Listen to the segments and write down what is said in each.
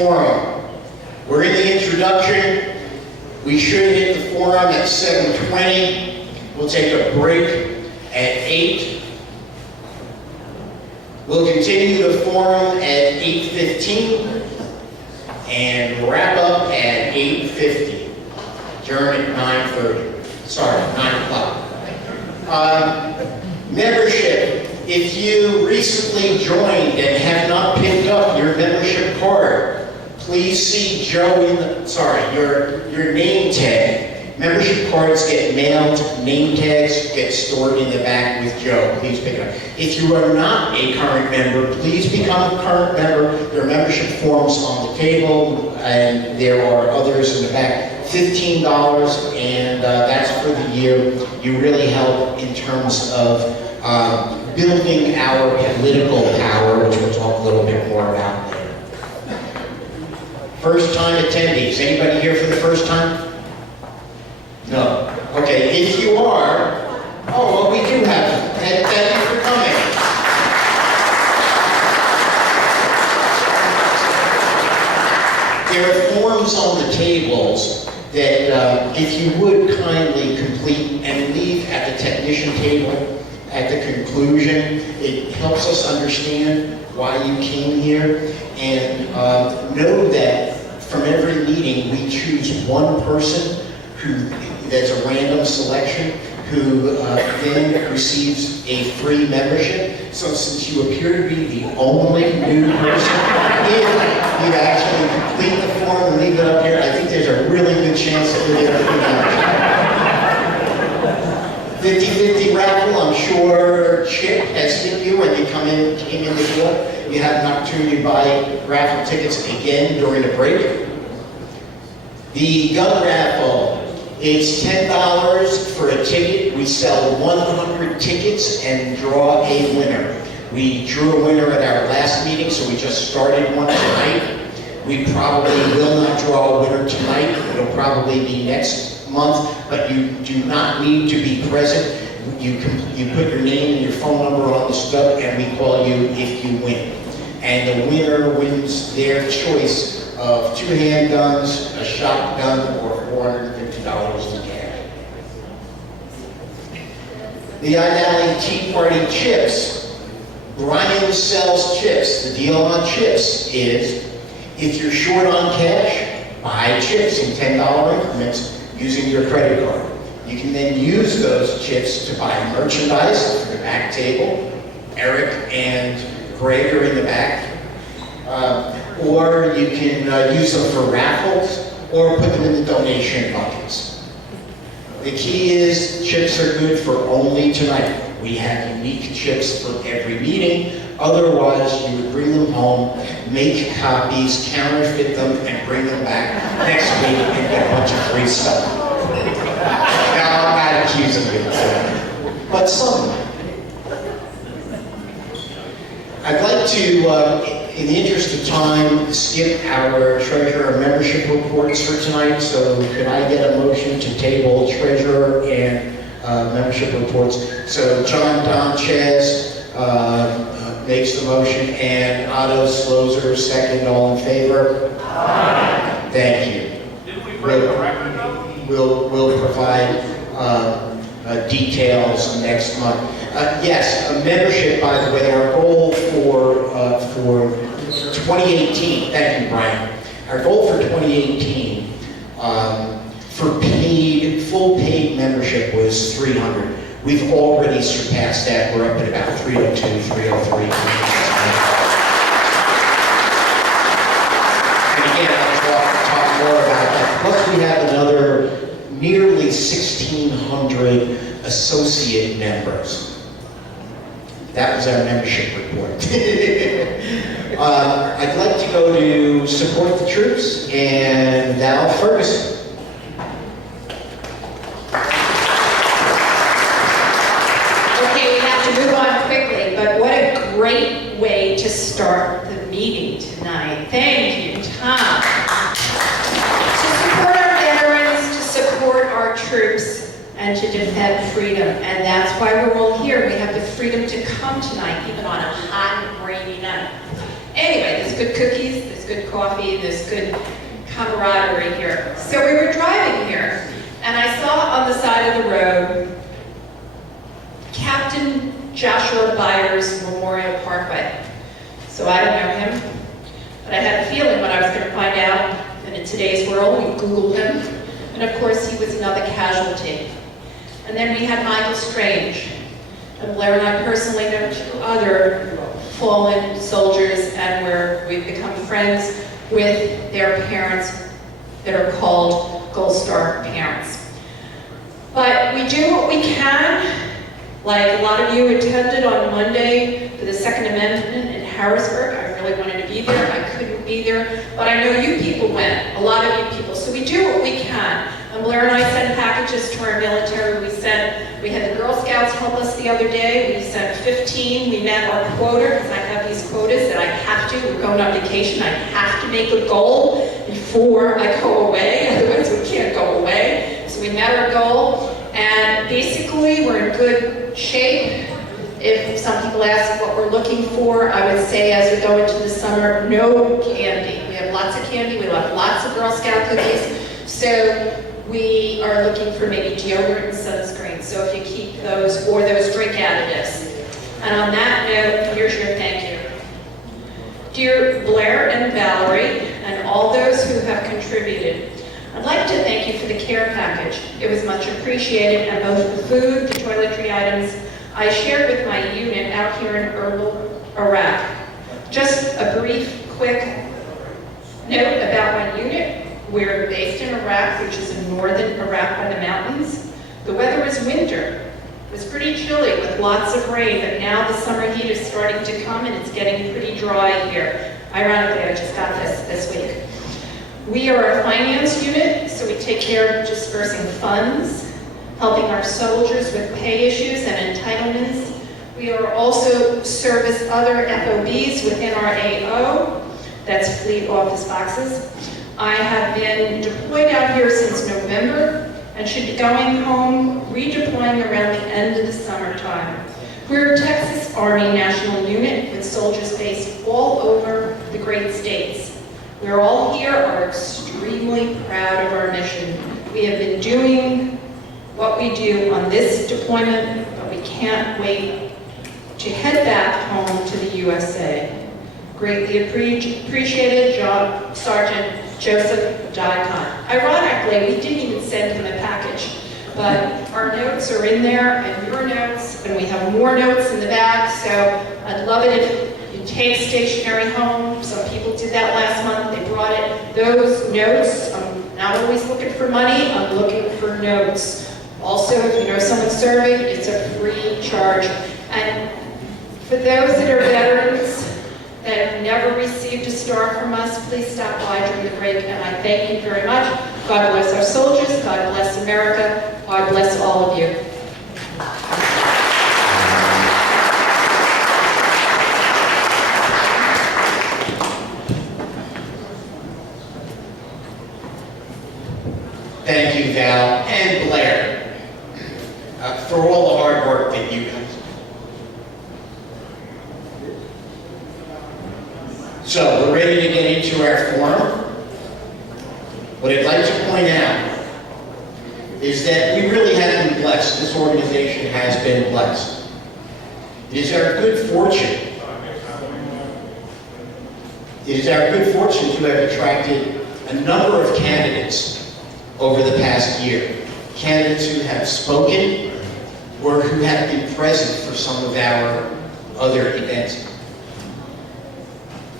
forum. We're in the introduction. We should hit the forum at 7:20. We'll take a break at 8. We'll continue the forum at 8:15 and wrap up at 8:50. Adjourn at 9:30. Sorry, 9 o'clock. Membership. If you recently joined and have not picked up your membership card, please see Joe in the, your name tag. Membership cards get mailed, name tags get stored in the back with Joe. Please pick it up. If you are not a current member, please become a current member. There are membership forms on the table, and there are others in the back. $15, and that's for the year. You really help in terms of building our political power, which we'll talk a little bit more about later. First-time attendees. Anybody here for the first time? No. Okay, if you are, well, we do have them. Thank you for coming. There are forms on the tables that if you would kindly complete and leave at the technician table at the conclusion. It helps us understand why you came here, and know that from every meeting we choose one person that's a random selection, who then receives a free membership. So since you appear to be the only new person, if you actually complete the form and leave it up here, I think there's a really good chance that you'll get a free membership. 50-50 raffle, I'm sure Chip has hit you when you came in the door. You have an opportunity to buy raffle tickets again during the break. The gun raffle. It's $10 for a ticket. We sell 100 tickets and draw a winner. We drew a winner at our last meeting, so we just started one tonight. We probably will not draw a winner tonight. It'll probably be next month, but you do not need to be present. You put your name and your phone number on the stub, and we call you if you win. And the winner wins their choice of 2 handguns, a shotgun, or $450 in cash. The I-Valley Tea Party chips. Brian sells chips. The deal on chips is, if you're short on cash, buy chips in $10 increments using your credit card. You can then use those chips to buy merchandise for the back table. Eric and Greg are in the back. Or you can use them for raffles, or put them in the donation buckets. The key is, chips are good for only tonight. We have unique chips for every meeting. Otherwise, you would bring them home, make copies, counterfeit them, and bring them back next week and get a bunch of free stuff. Now, I'm not accusing you, but some. I'd like to, in the interest of time, skip our treasurer membership reports for tonight. So could I get a motion to table treasurer and membership reports? So John Donchez makes the motion, and Otto Slozer second. All in favor? Aye. Thank you. Did we break the record though? We'll provide details next month. Yes, a membership, by the way, our goal for 2018, thank you, Brian. Our goal for 2018 for full paid membership was 300. We've already surpassed that. We're up at about 302, 303. And again, I'll talk more about that. Plus, we have another nearly 1,600 associate members. That was our membership report. I'd like to go to support the troops and Val Ferguson. Okay, we have to move on quickly, but what a great way to start the meeting tonight. Thank you, Tom. To support our veterans, to support our troops, and to defend freedom. And that's why we're all here. We have the freedom to come tonight, even on a hot and rainy night. Anyway, this good cookies, there's good coffee, there's good camaraderie here. So we were driving here, and I saw on the side of the road Captain Joshua Byers Memorial Parkway. So I don't know him, but I had a feeling when I was going to find out that in today's world, we Googled him, and of course he was another casualty. And then we had Michael Strange, and Blair and I personally know 2 other fallen soldiers, and we've become friends with their parents that are called Gold Star parents. But we do what we can. Like a lot of you attended on Monday for the Second Amendment in Harrisburg. I really wanted to be there. I couldn't be there, but I know you people went, a lot of you people. So we do what we can. And Blair and I send packages to our military. We had the Girl Scouts help us the other day. We sent 15. We met our quota, because I have these quotas that I have to. We're going on vacation. I have to make a goal before I go away. Otherwise, we can't go away. So we met our goal. And basically, we're in good shape. If some people ask what we're looking for, I would say as we go into the summer, no candy. We have lots of candy. We have lots of Girl Scout cookies. So we are looking for maybe deodorant and sunscreen. So if you keep those, or those drink additives. And on that note, here's your thank you. Dear Blair and Valerie, and all those who have contributed, I'd like to thank you for the care package. It was much appreciated, and both the food, the toiletry items, I shared with my unit out here in Erbil, Iraq. Just a brief, quick note about my unit. We're based in Iraq, which is in northern Iraq by the mountains. The weather is winter. It was pretty chilly with lots of rain, but now the summer heat is starting to come and it's getting pretty dry here. Ironically, I just got this week. We are a finance unit, so we take care of dispersing funds, helping our soldiers with pay issues and entitlements. We are also service other FOBs within our AO, that's Fleet Office Boxes. I have been deployed out here since November and should be going home, redeploying around the end of the summertime. We're a Texas Army National Unit with soldiers based all over the great states. We all here are extremely proud of our mission. We have been doing what we do on this deployment, but we can't wait to head back home to the USA. Greatly appreciated, Sergeant Joseph Dicon. Ironically, we didn't even send him a package, but our notes are in there, and your notes, and we have more notes in the back, so I'd love it if you take stationery home. Some people did that last month, they brought it. Those notes, I'm not always looking for money, I'm looking for notes. Also, if you know someone serving, it's a free charge. And for those that are veterans that have never received a star from us, please stop by during the break, and I thank you very much. God bless our soldiers, God bless America, God bless all of you. Thank you, Val and Blair, for all the hard work that you guys. So we're ready to get into our forum. What I'd like to point out is that we really have been blessed. This organization has been blessed. It is our good fortune. It is our good fortune to have attracted a number of candidates over the past year. Candidates who have spoken or who have been present for some of our other events.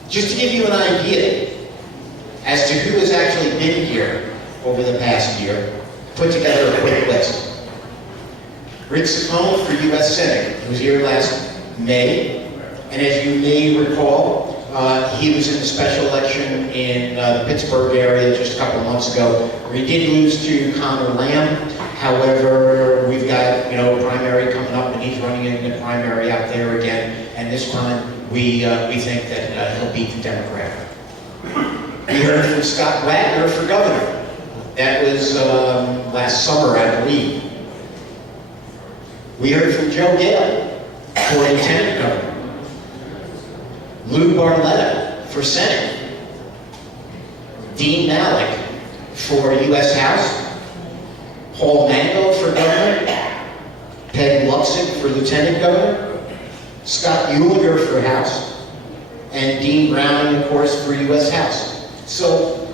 Just to give you an idea as to who has actually been here over the past year, put together a quick list. Rick Saccone for U.S. Senate, who was here last May, and as you may recall, he was in the special election in the Pittsburgh area just a couple months ago, where he did lose to Connor Lamb. However, we've got a primary coming up, and he's running in the primary out there again. And this time, we think that he'll beat the Democrat. We heard from Scott Wagner for governor. That was last summer, I believe. We heard from Joe Gale for lieutenant governor. Lou Barletta for Senate, Dean Malik for U.S. House, Paul Mango for Governor, Peg Luxick for Lieutenant Governor, Scott Uliger for House, and Dean Browning, of course, for U.S. House. So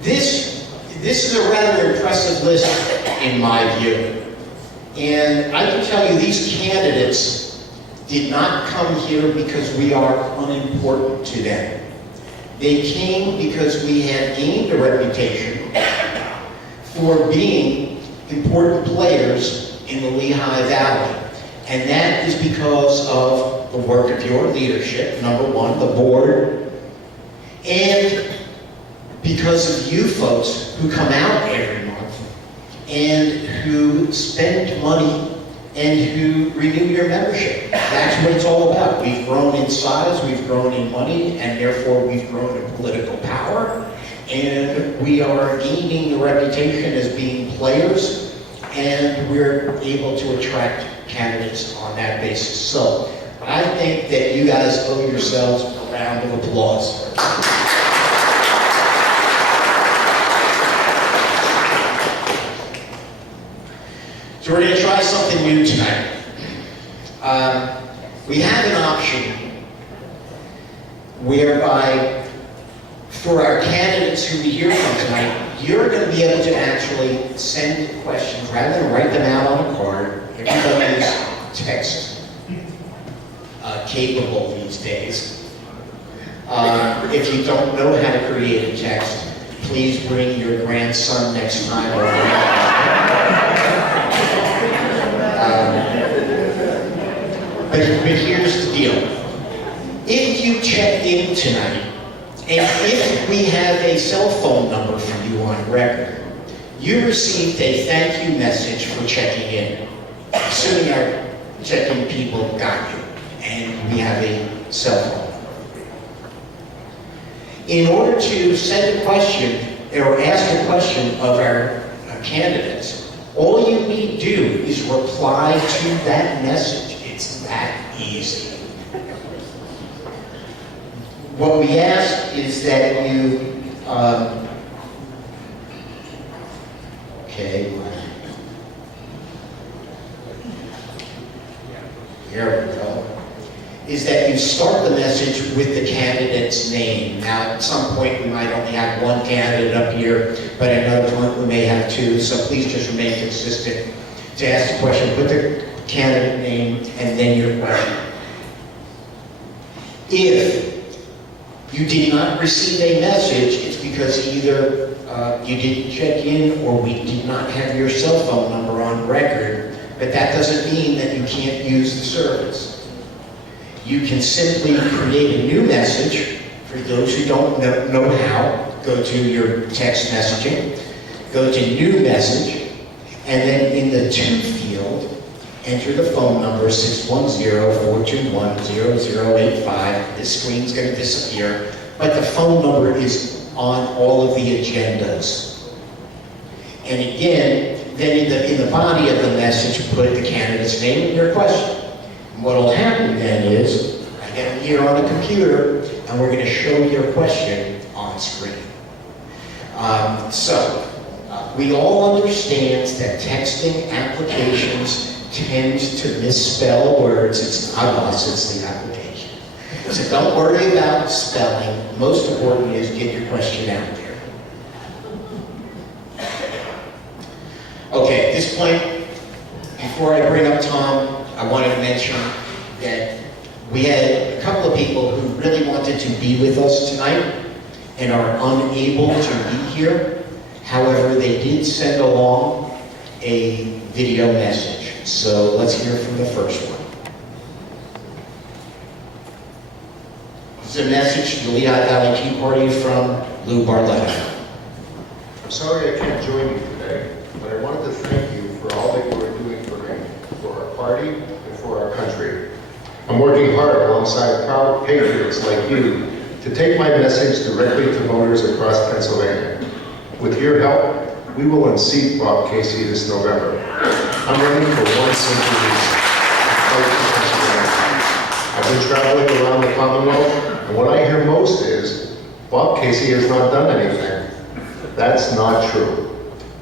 this is a rather impressive list in my view. And I can tell you these candidates did not come here because we are unimportant to them. They came because we have gained a reputation for being important players in the Lehigh Valley. And that is because of the work of your leadership, number one, the board, and because of you folks who come out every month and who spend money and who renew your membership. That's what it's all about. We've grown in size, we've grown in money, and therefore we've grown in political power. And we are gaining the reputation as being players, and we're able to attract candidates on that basis. So I think that you guys owe yourselves a round of applause. So we're going to try something new tonight. We have an option whereby for our candidates who we hear from tonight, you're going to be able to actually send questions rather than write them out on a card. Everybody is text capable these days. If you don't know how to create a text, please bring your grandson next time. But here's the deal. If you checked in tonight, and if we have a cell phone number for you on record, you received a thank you message for checking in. Assuming our check-in people got you, and we have a cell phone. In order to send a question or ask a question of our candidates, all you need to do is reply to that message. It's that easy. What we ask is that you, here we go, is that you start the message with the candidate's name. Now, at some point, we might only have one candidate up here, but at another point, we may have two, so please just remain consistent. To ask the question, put the candidate name and then your question. If you did not receive a message, it's because either you didn't check in or we did not have your cell phone number on record, but that doesn't mean that you can't use the service. You can simply create a new message. For those who don't know how, go to your text messaging, go to new message, and then in the to field, enter the phone number 610-421-0085. This screen's going to disappear, but the phone number is on all of the agendas. And again, then in the body of the message, put the candidate's name and your question. And what will happen then is, I get them here on the computer, and we're going to show your question on screen. We all understand that texting applications tend to misspell words. It's not us, it's the application. So don't worry about spelling. Most important is get your question out there. Okay, at this point, before I bring up Tom, I wanted to mention that we had a couple of people who really wanted to be with us tonight and are unable to be here. However, they did send along a video message. So let's hear from the first one. This is a message to the Lehigh Valley Tea Party from Lou Barletta. I'm sorry I can't join you today, but I wanted to thank you for all that you are doing for me, for our party, and for our country. I'm working hard alongside proud patriots like you to take my message directly to voters across Pennsylvania. With your help, we will unseat Bob Casey this November. I'm running for one simple reason: fight for Pennsylvania. I've been traveling around the Commonwealth, and what I hear most is Bob Casey has not done anything. That's not true.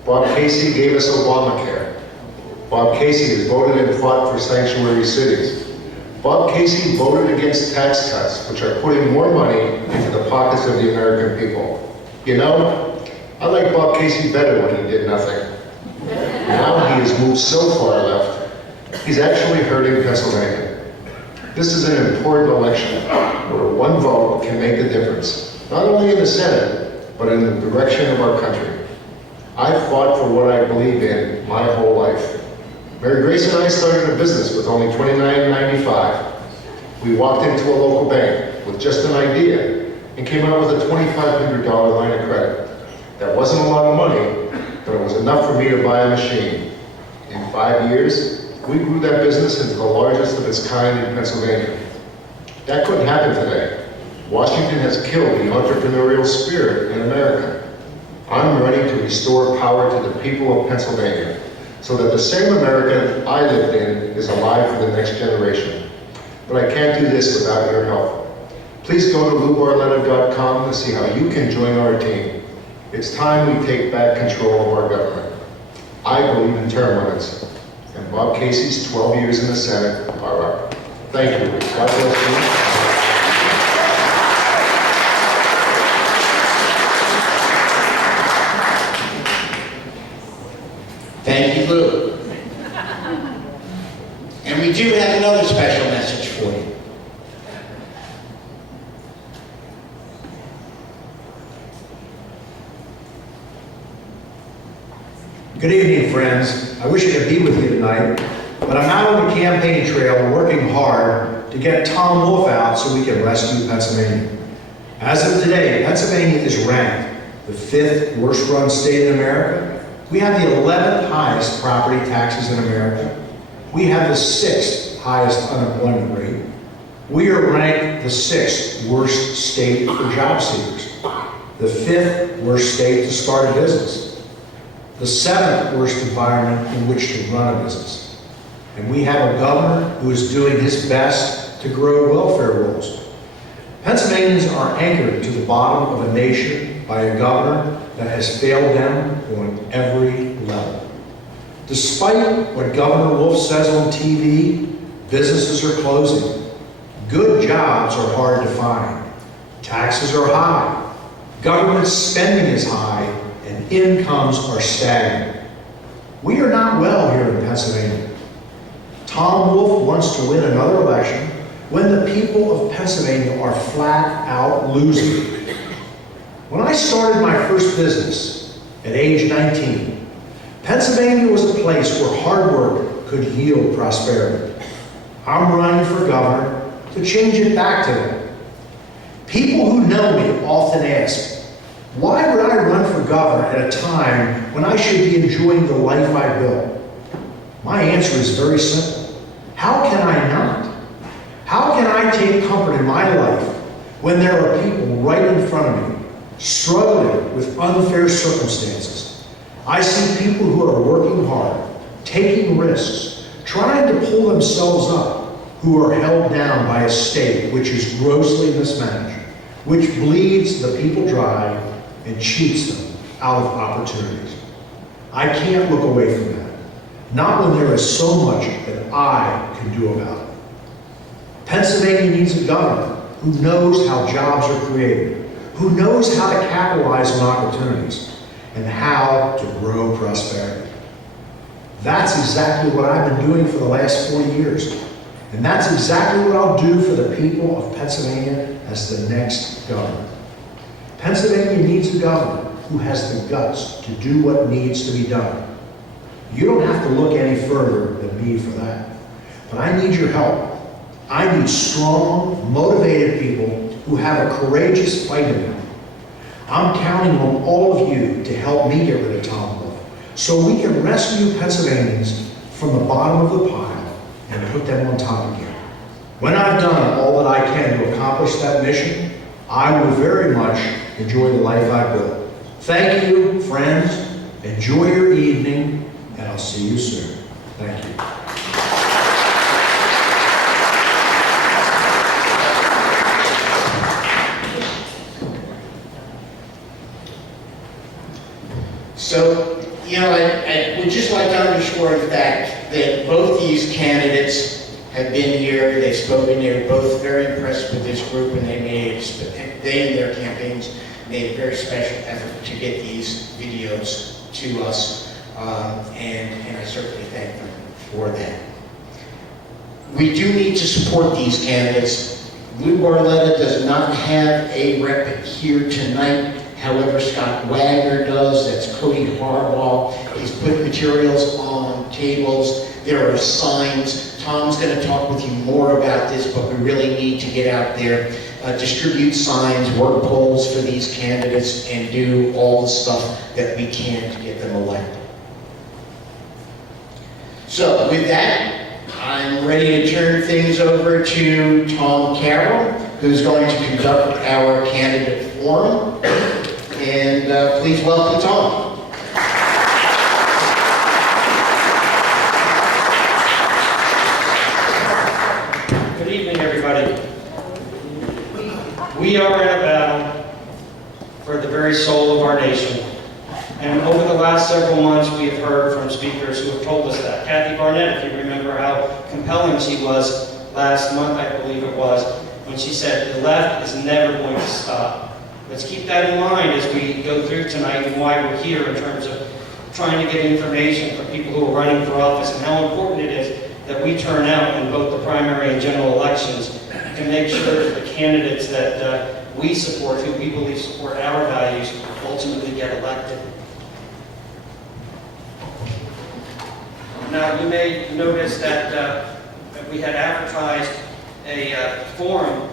Bob Casey gave us Obamacare. Bob Casey has voted and fought for sanctuary cities. Bob Casey voted against tax cuts, which are putting more money into the pockets of the American people. You know, I like Bob Casey better when he did nothing. Now he has moved so far left, he's actually hurting Pennsylvania. This is an important election where one vote can make a difference, not only in the Senate, but in the direction of our country. I've fought for what I believe in my whole life. Mary Grace and I started a business with only $29.95. We walked into a local bank with just an idea and came out with a $2,500 line of credit. That wasn't a lot of money, but it was enough for me to buy a machine. In 5 years, we grew that business into the largest of its kind in Pennsylvania. That couldn't happen today. Washington has killed the entrepreneurial spirit in America. I'm ready to restore power to the people of Pennsylvania so that the same America I lived in is alive for the next generation. But I can't do this without your help. Please go to loubarletta.com to see how you can join our team. It's time we take back control of our government. I believe in term limits, and Bob Casey's 12 years in the Senate are up. Thank you. God bless you. Thank you, Lou. And we do have another special message for you. Good evening, friends. I wish I could be with you tonight, but I'm out on the campaign trail working hard to get Tom Wolf out so we can rescue Pennsylvania. As of today, Pennsylvania is ranked the 5th worst run state in America. We have the 11th highest property taxes in America. We have the 6th highest unemployment rate. We are ranked the 6th worst state for job seekers, the 5th worst state to start a business, the 7th worst environment in which to run a business. And we have a governor who is doing his best to grow welfare rolls. Pennsylvanians are anchored to the bottom of a nation by a governor that has failed them on every level. Despite what Governor Wolf says on TV, businesses are closing. Good jobs are hard to find. Taxes are high. Government spending is high, and incomes are stagnant. We are not well here in Pennsylvania. Tom Wolf wants to win another election when the people of Pennsylvania are flat out losing. When I started my first business at age 19, Pennsylvania was a place where hard work could yield prosperity. I'm running for governor to change it back to them. People who know me often ask, why would I run for governor at a time when I should be enjoying the life I built? My answer is very simple. How can I not? How can I take comfort in my life when there are people right in front of me struggling with unfair circumstances? I see people who are working hard, taking risks, trying to pull themselves up, who are held down by a state which is grossly mismanaged, which bleeds the people dry and cheats them out of opportunities. I can't look away from that, not when there is so much that I can do about it. Pennsylvania needs a governor who knows how jobs are created, who knows how to capitalize on opportunities, and how to grow prosperity. That's exactly what I've been doing for the last 40 years. And that's exactly what I'll do for the people of Pennsylvania as the next governor. Pennsylvania needs a governor who has the guts to do what needs to be done. You don't have to look any further than me for that. But I need your help. I need strong, motivated people who have a courageous fight in them. I'm counting on all of you to help me get rid of Tom Wolf so we can rescue Pennsylvanians from the bottom of the pile and put them on top again. When I've done all that I can to accomplish that mission, I will very much enjoy the life I built. Thank you, friends. Enjoy your evening, and I'll see you soon. Thank you. So, I would just like to underscore the fact that both these candidates have been here, they've spoken, they were both very impressed with this group, and they and their campaigns made a very special effort to get these videos to us, and I certainly thank them for that. We do need to support these candidates. Lou Barletta does not have a rep here tonight. However, Scott Wagner does. That's Cody Harbaugh. He's put materials on tables. There are signs. Tom's going to talk with you more about this, but we really need to get out there, distribute signs, work polls for these candidates, and do all the stuff that we can to get them elected. So with that, I'm ready to turn things over to Tom Carroll, who's going to conduct our candidate forum. And please welcome Tom. Good evening, everybody. We are in a battle for the very soul of our nation. And over the last several months, we have heard from speakers who have told us that. Kathy Barnett, if you remember how compelling she was last month, I believe it was, when she said, the left is never going to stop. Let's keep that in mind as we go through tonight and why we're here in terms of trying to get information from people who are running for office and how important it is that we turn out in both the primary and general elections to make sure that the candidates that we support, who we believe support our values, ultimately get elected. Now, you may notice that we had advertised a forum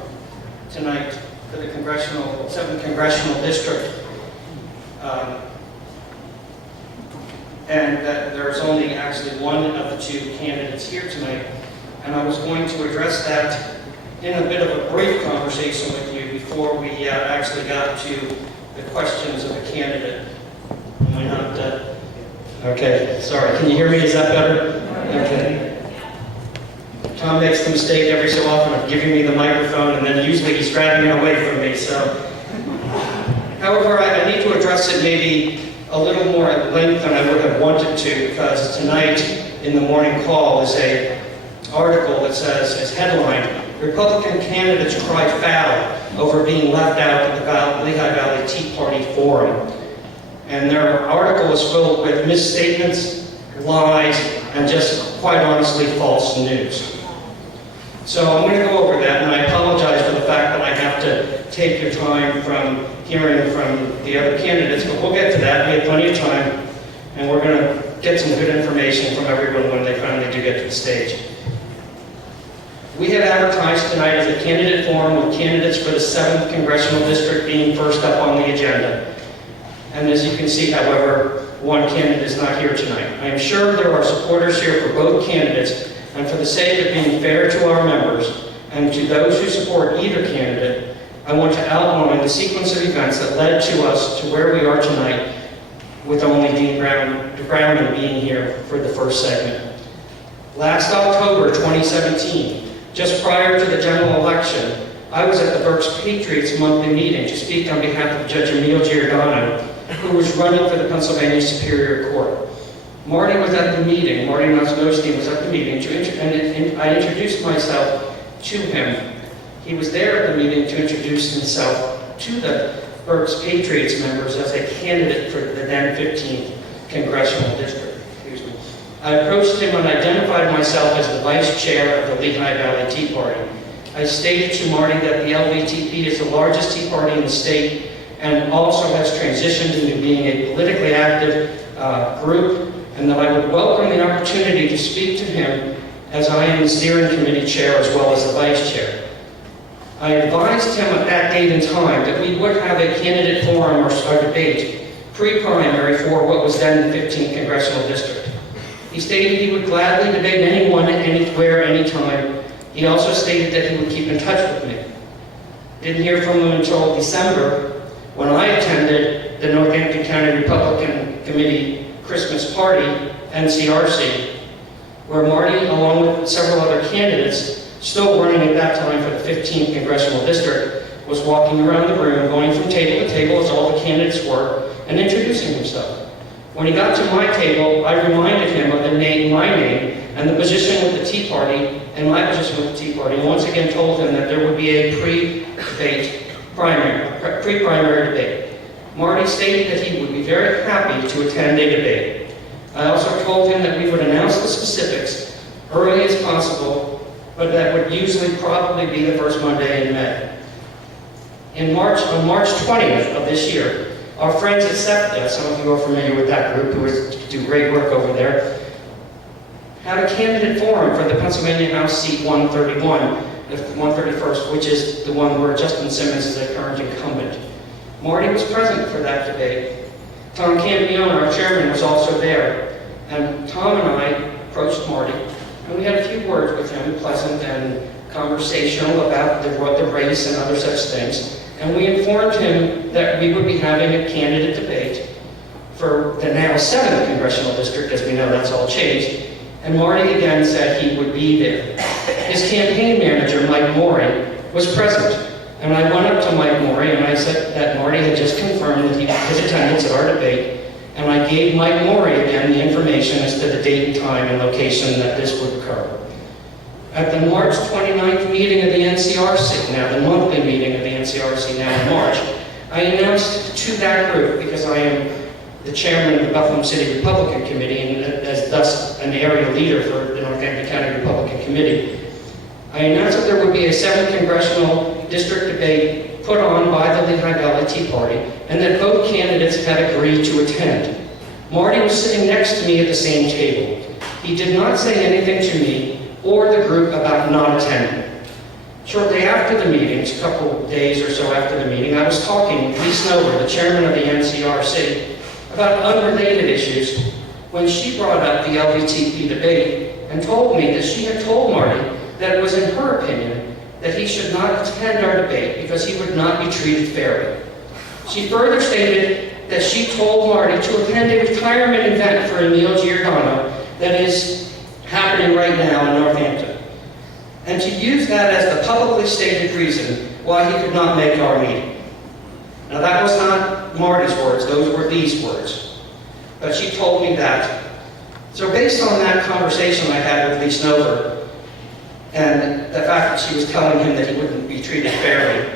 tonight for the 7th Congressional District. And that there's only actually one of the two candidates here tonight. And I was going to address that in a bit of a brief conversation with you before we actually got to the questions of the candidate. Am I not, okay, sorry, can you hear me? Is that better? Okay. Tom makes the mistake every so often of giving me the microphone, and then usually he's grabbing it away from me, so. However, I need to address it maybe a little more at length than I would have wanted to, because tonight in the morning call is an article that says, as headline, Republican candidates cry foul over being left out of the Lehigh Valley Tea Party Forum. And their article is filled with misstatements, lies, and just quite honestly false news. So I'm going to go over that, and I apologize for the fact that I have to take your time from hearing from the other candidates, but we'll get to that. We have plenty of time, and we're going to get some good information from everyone when they finally do get to the stage. We have advertised tonight as a candidate forum with candidates for the 7th Congressional District being first up on the agenda. And as you can see, however, one candidate is not here tonight. I am sure there are supporters here for both candidates, and for the sake of being fair to our members and to those who support either candidate, I want to outline the sequence of events that led to us to where we are tonight, with only Dean Brownman being here for the first segment. Last October 2017, just prior to the general election, I was at the Berks Patriots monthly meeting to speak on behalf of Judge Emil Giordano, who was running for the Pennsylvania Superior Court. Marty was at the meeting, Marty Nosnowski was at the meeting, and I introduced myself to him. He was there at the meeting to introduce himself to the Berks Patriots members as a candidate for the then 15th Congressional District. I approached him and identified myself as the vice chair of the Lehigh Valley Tea Party. I stated to Marty that the LVTP is the largest tea party in the state and also has transitioned into being a politically active group, and that I would welcome the opportunity to speak to him as I am the steering committee chair as well as the vice chair. I advised him at that date and time that we would have a candidate forum or debate pre-primary for what was then the 15th Congressional District. He stated he would gladly debate anyone, anywhere, anytime. He also stated that he would keep in touch with me. Didn't hear from him until December, when I attended the Northampton County Republican Committee Christmas party, NCRC, where Marty, along with several other candidates, still running at that time for the 15th Congressional District, was walking around the room, going from table to table, as all the candidates were, and introducing himself. When he got to my table, I reminded him of my name, and the position with the Tea Party, and my position with the Tea Party, and once again told him that there would be a pre-primary debate. Marty stated that he would be very happy to attend a debate. I also told him that we would announce the specifics early as possible, but that would usually probably be the first Monday in May. On March 20th of this year, our friends at SEPTA, some of you are familiar with that group who do great work over there, had a candidate forum for the Pennsylvania House seat 131, the 131st, which is the one where Justin Simmons is the current incumbent. Marty was present for that debate. Tom Campione, our chairman, was also there. And Tom and I approached Marty, and we had a few words with him, pleasant and conversational about the race and other such things. And we informed him that we would be having a candidate debate for the now 7th congressional district. As we know, that's all changed. And Marty again said he would be there. His campaign manager, Mike Morey, was present. And I went up to Mike Morey and I said that Marty had just confirmed that his attendance at our debate. And I gave Mike Morey again the information as to the date and time and location that this would occur. At the March 29th meeting of the NCRC, now the monthly meeting of the NCRC now in March, I announced to that group, because I am the chairman of the Buffalo City Republican Committee and as thus an area leader for the Northampton County Republican Committee, I announced that there would be a 7th congressional district debate put on by the Lehigh Valley Tea Party, and that both candidates had agreed to attend. Marty was sitting next to me at the same table. He did not say anything to me or the group about not attending. Shortly after the meetings, a couple of days or so after the meeting, I was talking with Lee Snover, the chairman of the NCRC, about unrelated issues when she brought up the LGBTQ debate and told me that she had told Marty that it was in her opinion that he should not attend our debate because he would not be treated fairly. She further stated that she told Marty to attend a retirement event for Emil Giordano that is happening right now in Northampton, and to use that as the publicly stated reason why he could not make our meeting. Now that was not Marty's words, those were Lee's words, but she told me that. So based on that conversation I had with Lee Snover, and the fact that she was telling him that he wouldn't be treated fairly,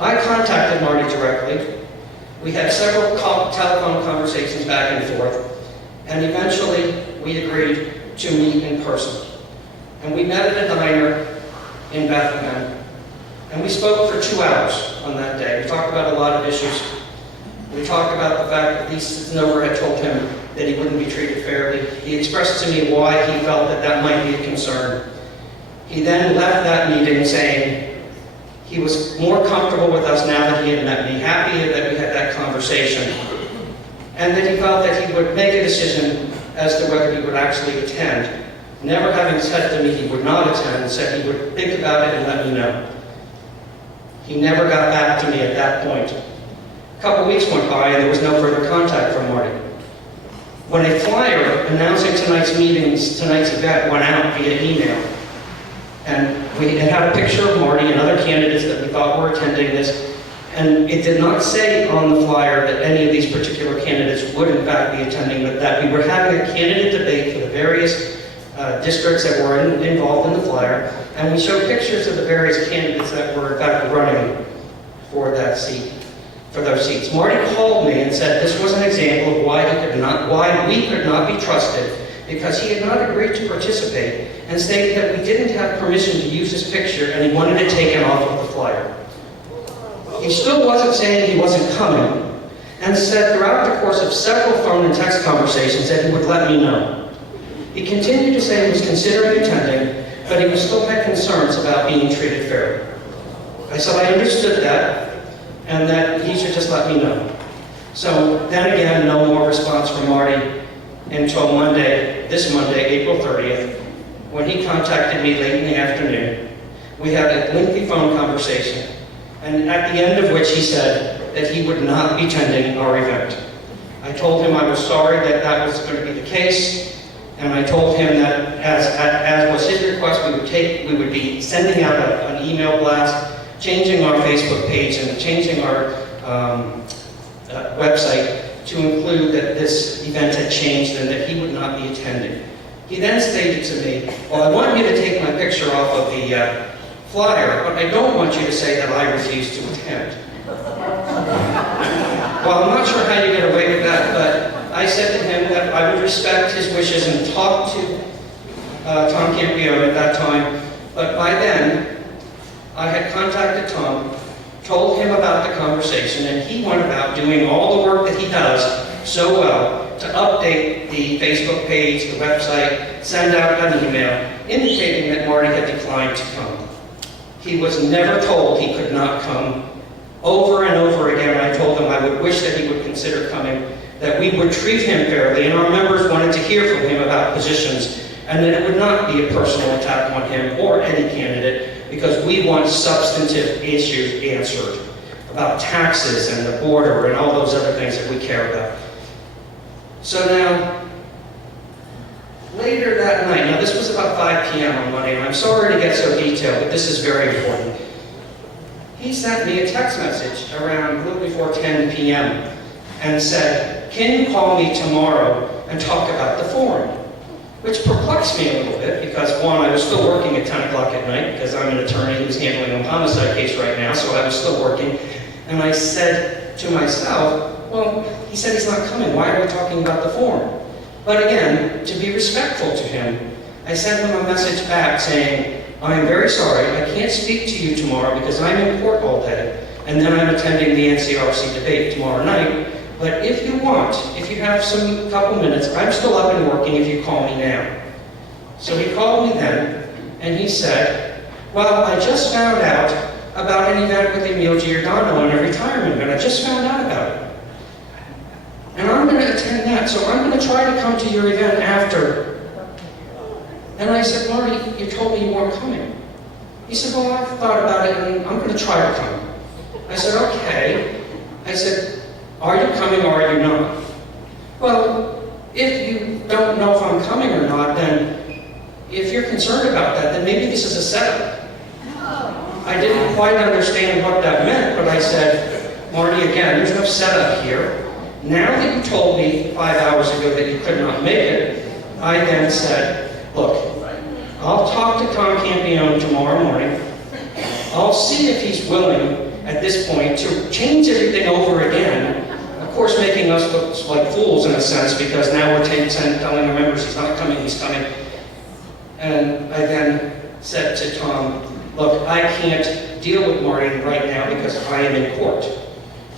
I contacted Marty directly. We had several telephone conversations back and forth, and eventually we agreed to meet in person. And we met at a diner in Bethlehem, and we spoke for 2 hours on that day. We talked about a lot of issues. We talked about the fact that Lee Snover had told him that he wouldn't be treated fairly. He expressed to me why he felt that that might be a concern. He then left that meeting saying he was more comfortable with us now that he had met me, happy that we had that conversation, and that he felt that he would make a decision as to whether he would actually attend. Never having said to me he would not attend, said he would think about it and let me know. He never got back to me at that point. A couple weeks went by and there was no further contact from Marty. When a flyer announcing tonight's event went out via email, and we had a picture of Marty and other candidates that we thought were attending this, and it did not say on the flyer that any of these particular candidates would in fact be attending, but that we were having a candidate debate for the various districts that were involved in the flyer, and we showed pictures of the various candidates that were in fact running for that seat, for those seats. Marty called me and said this was an example of why we could not be trusted, because he had not agreed to participate, and stated that we didn't have permission to use his picture and he wanted it taken off of the flyer. He still wasn't saying he wasn't coming, and said throughout the course of several phone and text conversations that he would let me know. He continued to say he was considering attending, but he still had concerns about being treated fairly. I said I understood that, and that he should just let me know. So then again, no more response from Marty until Monday, this Monday, April 30th, when he contacted me late in the afternoon. We had a lengthy phone conversation, and at the end of which he said that he would not be attending our event. I told him I was sorry that that was going to be the case, and I told him that as was his request, we would be sending out an email blast, changing our Facebook page and changing our website to include that this event had changed and that he would not be attending. He then stated to me, well, I want you to take my picture off of the flyer, but I don't want you to say that I refuse to attend. Well, I'm not sure how you get away with that, but I said to him that I would respect his wishes and talk to Tom Campione at that time. But by then, I had contacted Tom, told him about the conversation, and he went about doing all the work that he does so well to update the Facebook page, the website, send out an email indicating that Marty had declined to come. He was never told he could not come. Over and over again, I told him I would wish that he would consider coming, that we would treat him fairly, and our members wanted to hear from him about positions, and that it would not be a personal attack on him or any candidate, because we want substantive issues answered about taxes and the border and all those other things that we care about. So now, later that night, now this was about 5 p.m. on Monday, and I'm sorry to get so detailed, but this is very important. He sent me a text message around a little before 10 p.m. and said, can you call me tomorrow and talk about the forum? Which perplexed me a little bit because, one, I was still working at 10 o'clock at night because I'm an attorney who's handling a homicide case right now, so I was still working. And I said to myself, well, he said he's not coming. Why are we talking about the forum? But again, to be respectful to him, I sent him a message back saying, I am very sorry, I can't speak to you tomorrow because I'm in court all day, and then I'm attending the NCRC debate tomorrow night. But if you want, if you have some couple minutes, I'm still up and working if you call me now. So he called me then, and he said, well, I just found out about an event with Emil Giordano and a retirement event. I just found out about it. And I'm going to attend that, so I'm going to try to come to your event after. And I said, Marty, you told me you weren't coming. He said, well, I've thought about it, and I'm going to try to come. I said, okay. I said, are you coming or are you not? Well, if you don't know if I'm coming or not, then if you're concerned about that, then maybe this is a setup. I didn't quite understand what that meant, but I said, Marty, again, there's no setup here. Now that you told me 5 hours ago that you could not make it, I then said, look, I'll talk to Tom Campione tomorrow morning. I'll see if he's willing at this point to change everything over again. Of course, making us look like fools in a sense, because now we're telling our members he's not coming, he's coming. And I then said to Tom, look, I can't deal with Marty right now because I am in court.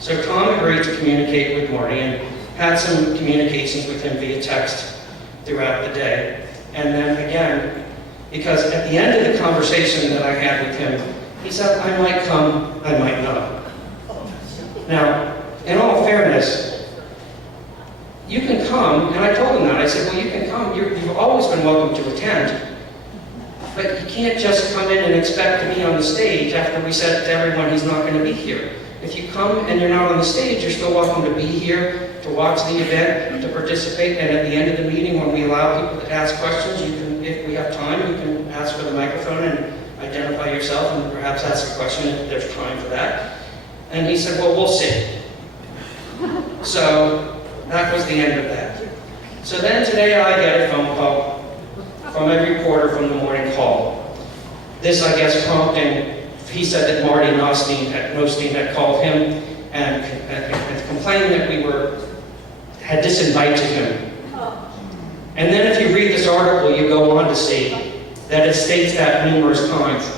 So Tom agreed to communicate with Marty and had some communications with him via text throughout the day. And then again, because at the end of the conversation that I had with him, he said, I might come, I might not. Now, in all fairness, you can come, and I told him that. I said, well, you can come. You've always been welcome to attend. But you can't just come in and expect to be on the stage after we said to everyone he's not going to be here. If you come and you're not on the stage, you're still welcome to be here, to watch the event, to participate, and at the end of the meeting, when we allow people to ask questions, you can, if we have time, you can ask for the microphone and identify yourself and perhaps ask a question if there's time for that. And he said, well, we'll see. So that was the end of that. So then today I get a phone call from a reporter from the morning call. This, I guess, prompting, he said that Marty Nostine had called him and complained that we had disinvited him. And then if you read this article, you go on to see that it states that numerous times,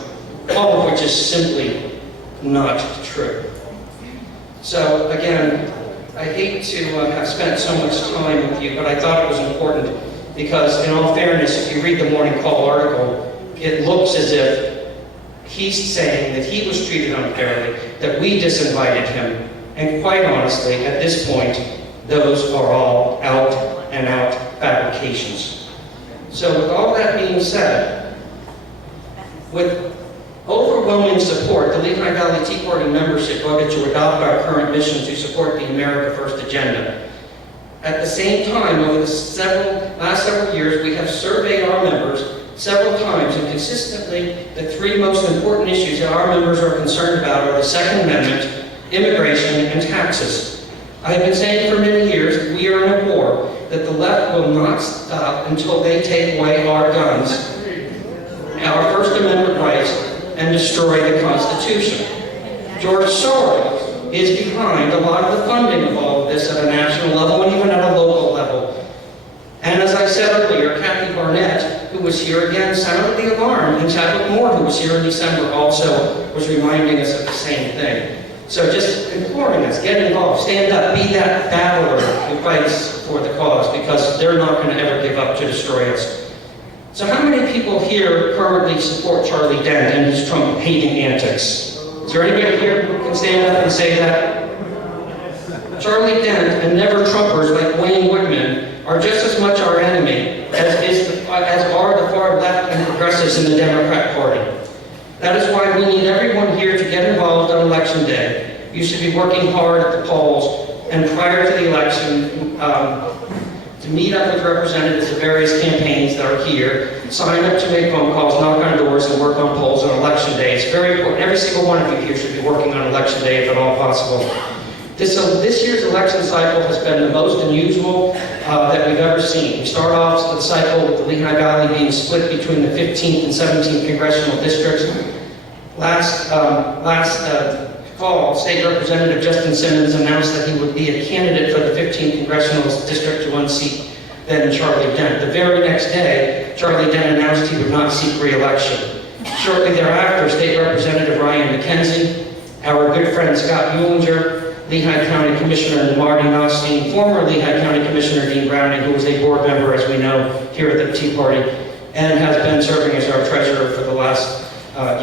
all of which is simply not true. So again, I hate to have spent so much time with you, but I thought it was important because, in all fairness, if you read the Morning Call article, it looks as if he's saying that he was treated unfairly, that we disinvited him, and quite honestly, at this point, those are all out-and-out fabrications. So with all that being said, with overwhelming support, the Lehigh Valley Tea Party membership voted to adopt our current mission to support the America First agenda. At the same time, over the last several years, we have surveyed our members several times, and consistently, the three most important issues that our members are concerned about are the Second Amendment, immigration, and taxes. I have been saying for many years, we are in a war, that the left will not stop until they take away our guns, our First Amendment rights, and destroy the Constitution. George Soros is behind a lot of the funding of all of this at a national level and even at a local level. And as I said earlier, Kathy Barnett, who was here again, sounded the alarm, and Chadwick Moore, who was here in December, also was reminding us of the same thing. So just imploring us, get involved, stand up, be that battler who fights for the cause, because they're not going to ever give up to destroy us. So how many people here currently support Charlie Dent and his Trump-hating antics? Is there anybody here who can stand up and say that? Charlie Dent and never-Trumpers like Wayne Woodman are just as much our enemy as are the far left and progressives in the Democrat Party. That is why we need everyone here to get involved on Election Day. You should be working hard at the polls, and prior to the election, to meet up with representatives of various campaigns that are here, sign up to make phone calls, knock on doors, and work on polls on Election Day. It's very important. Every single one of you here should be working on Election Day if at all possible. This year's election cycle has been the most unusual that we've ever seen. We start off the cycle with the Lehigh Valley being split between the 15th and 17th congressional districts. Last fall, State Representative Justin Simmons announced that he would be a candidate for the 15th congressional district to unseat then Charlie Dent. The very next day, Charlie Dent announced he would not seek re-election. Shortly thereafter, State Representative Ryan McKenzie, our good friend Scott Muhlinger, Lehigh County Commissioner Marty Nostine, former Lehigh County Commissioner Dean Browning, who was a board member, as we know, here at the Tea Party, and has been serving as our treasurer for the last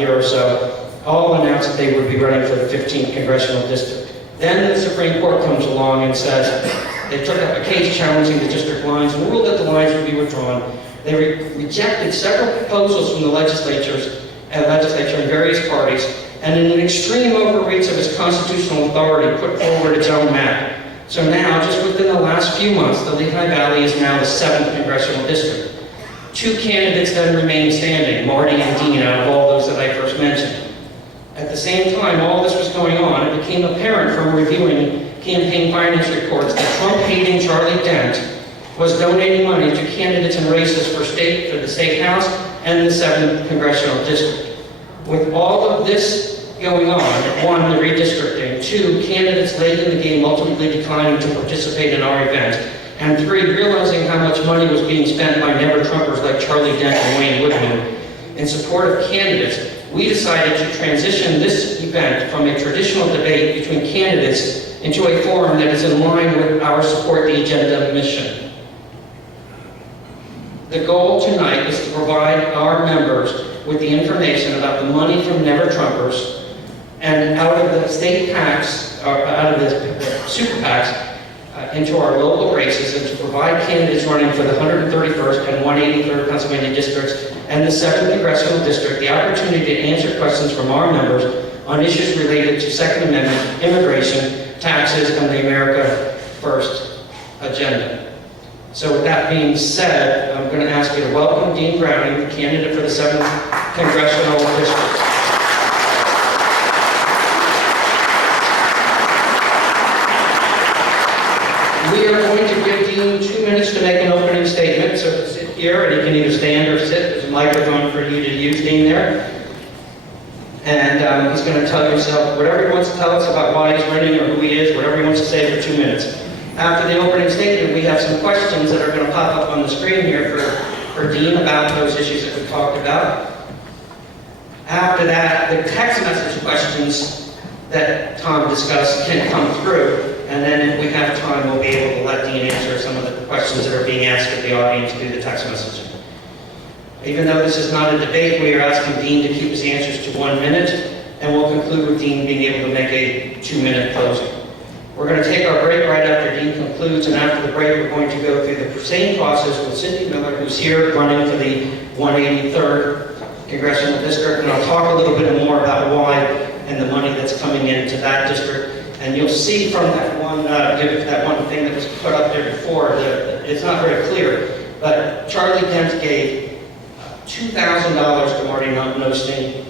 year or so, all announced that they would be running for the 15th congressional district. Then the Supreme Court comes along and says they took up a case challenging the district lines and ruled that the lines would be withdrawn. They rejected several proposals from the legislature in various parties, and in an extreme overreach of its constitutional authority, put forward its own map. So now, just within the last few months, the Lehigh Valley is now the 7th congressional district. Two candidates then remain standing, Marty and Dean, out of all those that I first mentioned. At the same time all this was going on, it became apparent from reviewing campaign finance reports that Trump-hating Charlie Dent was donating money to candidates in races for the State House and the 7th congressional district. With all of this going on, one, the redistricting, two, candidates late in the game ultimately declining to participate in our event, and three, realizing how much money was being spent by never-Trumpers like Charlie Dent and Wayne Woodman in support of candidates, we decided to transition this event from a traditional debate between candidates into a forum that is in line with our Support the Agenda mission. The goal tonight is to provide our members with the information about the money from never-Trumpers and out of the state PACs, or out of the super PACs, into our local races, and to provide candidates running for the 131st and 183rd Pennsylvania districts and the 7th congressional district the opportunity to answer questions from our members on issues related to Second Amendment, immigration, taxes, and the America First agenda. So with that being said, I'm going to ask you to welcome Dean Browning, the candidate for the 7th congressional district. We are going to give Dean 2 minutes to make an opening statement, so sit here, and you can either stand or sit. There's a microphone for you to use, Dean, there. And he's going to tell you whatever he wants to tell us about why he's running or who he is, whatever he wants to say for 2 minutes. After the opening statement, we have some questions that are going to pop up on the screen here for Dean about those issues that we talked about. After that, the text message questions that Tom discussed can come through. And then if we have time, we'll be able to let Dean answer some of the questions that are being asked of the audience through the text message. Even though this is not a debate, we are asking Dean to keep his answers to 1 minute, and we'll conclude with Dean being able to make a 2-minute closing. We're going to take our break right after Dean concludes, and after the break, we're going to go through the same process with Cindy Miller, who's here running for the 183rd Congressional District, and I'll talk a little bit more about why and the money that's coming into that district. And you'll see from that one thing that was put up there before, it's not very clear, but Charlie Dent gave $2,000 to Marty Nostine.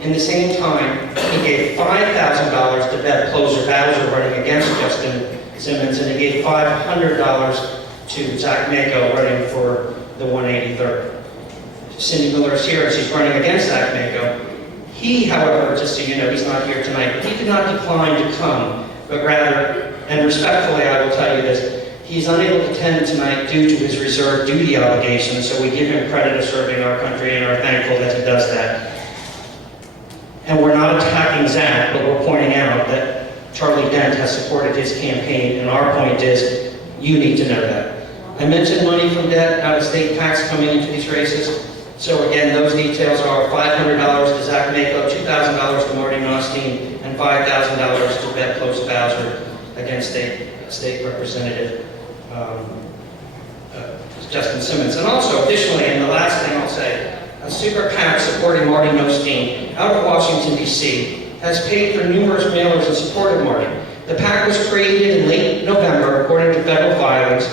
In the same time, he gave $5,000 to Beth Bowser running against Justin Simmons, and he gave $500 to Zach Mako running for the 183rd. Cindy Miller is here, and she's running against Zach Mako. He, however, just so you know, he's not here tonight, but he did not decline to come, but rather, and respectfully I will tell you this, he's unable to attend tonight due to his reserve duty obligations, so we give him credit of serving our country and are thankful that he does that. And we're not attacking Zach, but we're pointing out that Charlie Dent has supported his campaign, and our point is, you need to know that. I mentioned money from debt, out-of-state tax coming into these races. So again, those details are $500 to Zach Mako, $2,000 to Marty Nostine, and $5,000 to Beth Close Bowser against State Representative Justin Simmons. And also, additionally, and the last thing I'll say, a super PAC supporting Marty Nostine out of Washington, D.C., has paid for numerous mailers in support of Marty. The PAC was created in late November, according to federal filings.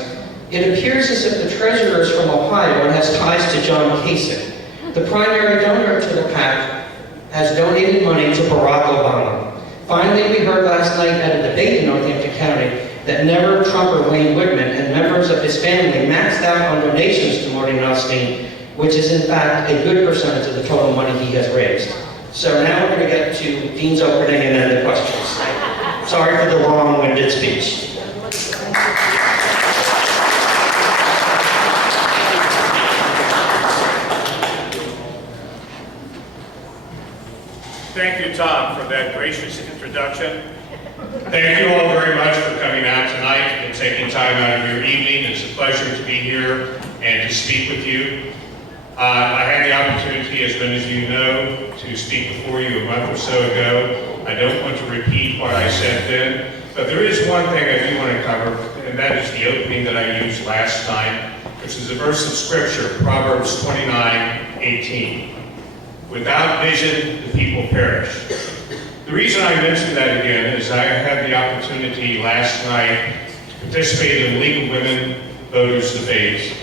It appears as if the treasurer is from Ohio and has ties to John Kasich. The primary donor to the PAC has donated money to Barack Obama. Finally, we heard last night at a debate in Northampton County that never Trumper Wayne Whitman and members of his family maxed out on donations to Marty Nostine, which is in fact a good percentage of the total money he has raised. So now we're going to get to Dean's opening and then the questions. Sorry for the long-winded speech. Thank you, Tom, for that gracious introduction. Thank you all very much for coming out tonight and taking time out of your evening. It's a pleasure to be here and to speak with you. I had the opportunity, as many of you know, to speak before you a month or so ago. I don't want to repeat what I said then, but there is one thing I do want to cover, and that is the opening that I used last time, which is a verse of Scripture, Proverbs 29:18. Without vision, the people perish. The reason I mention that again is I had the opportunity last night to participate in League of Women Voters debate,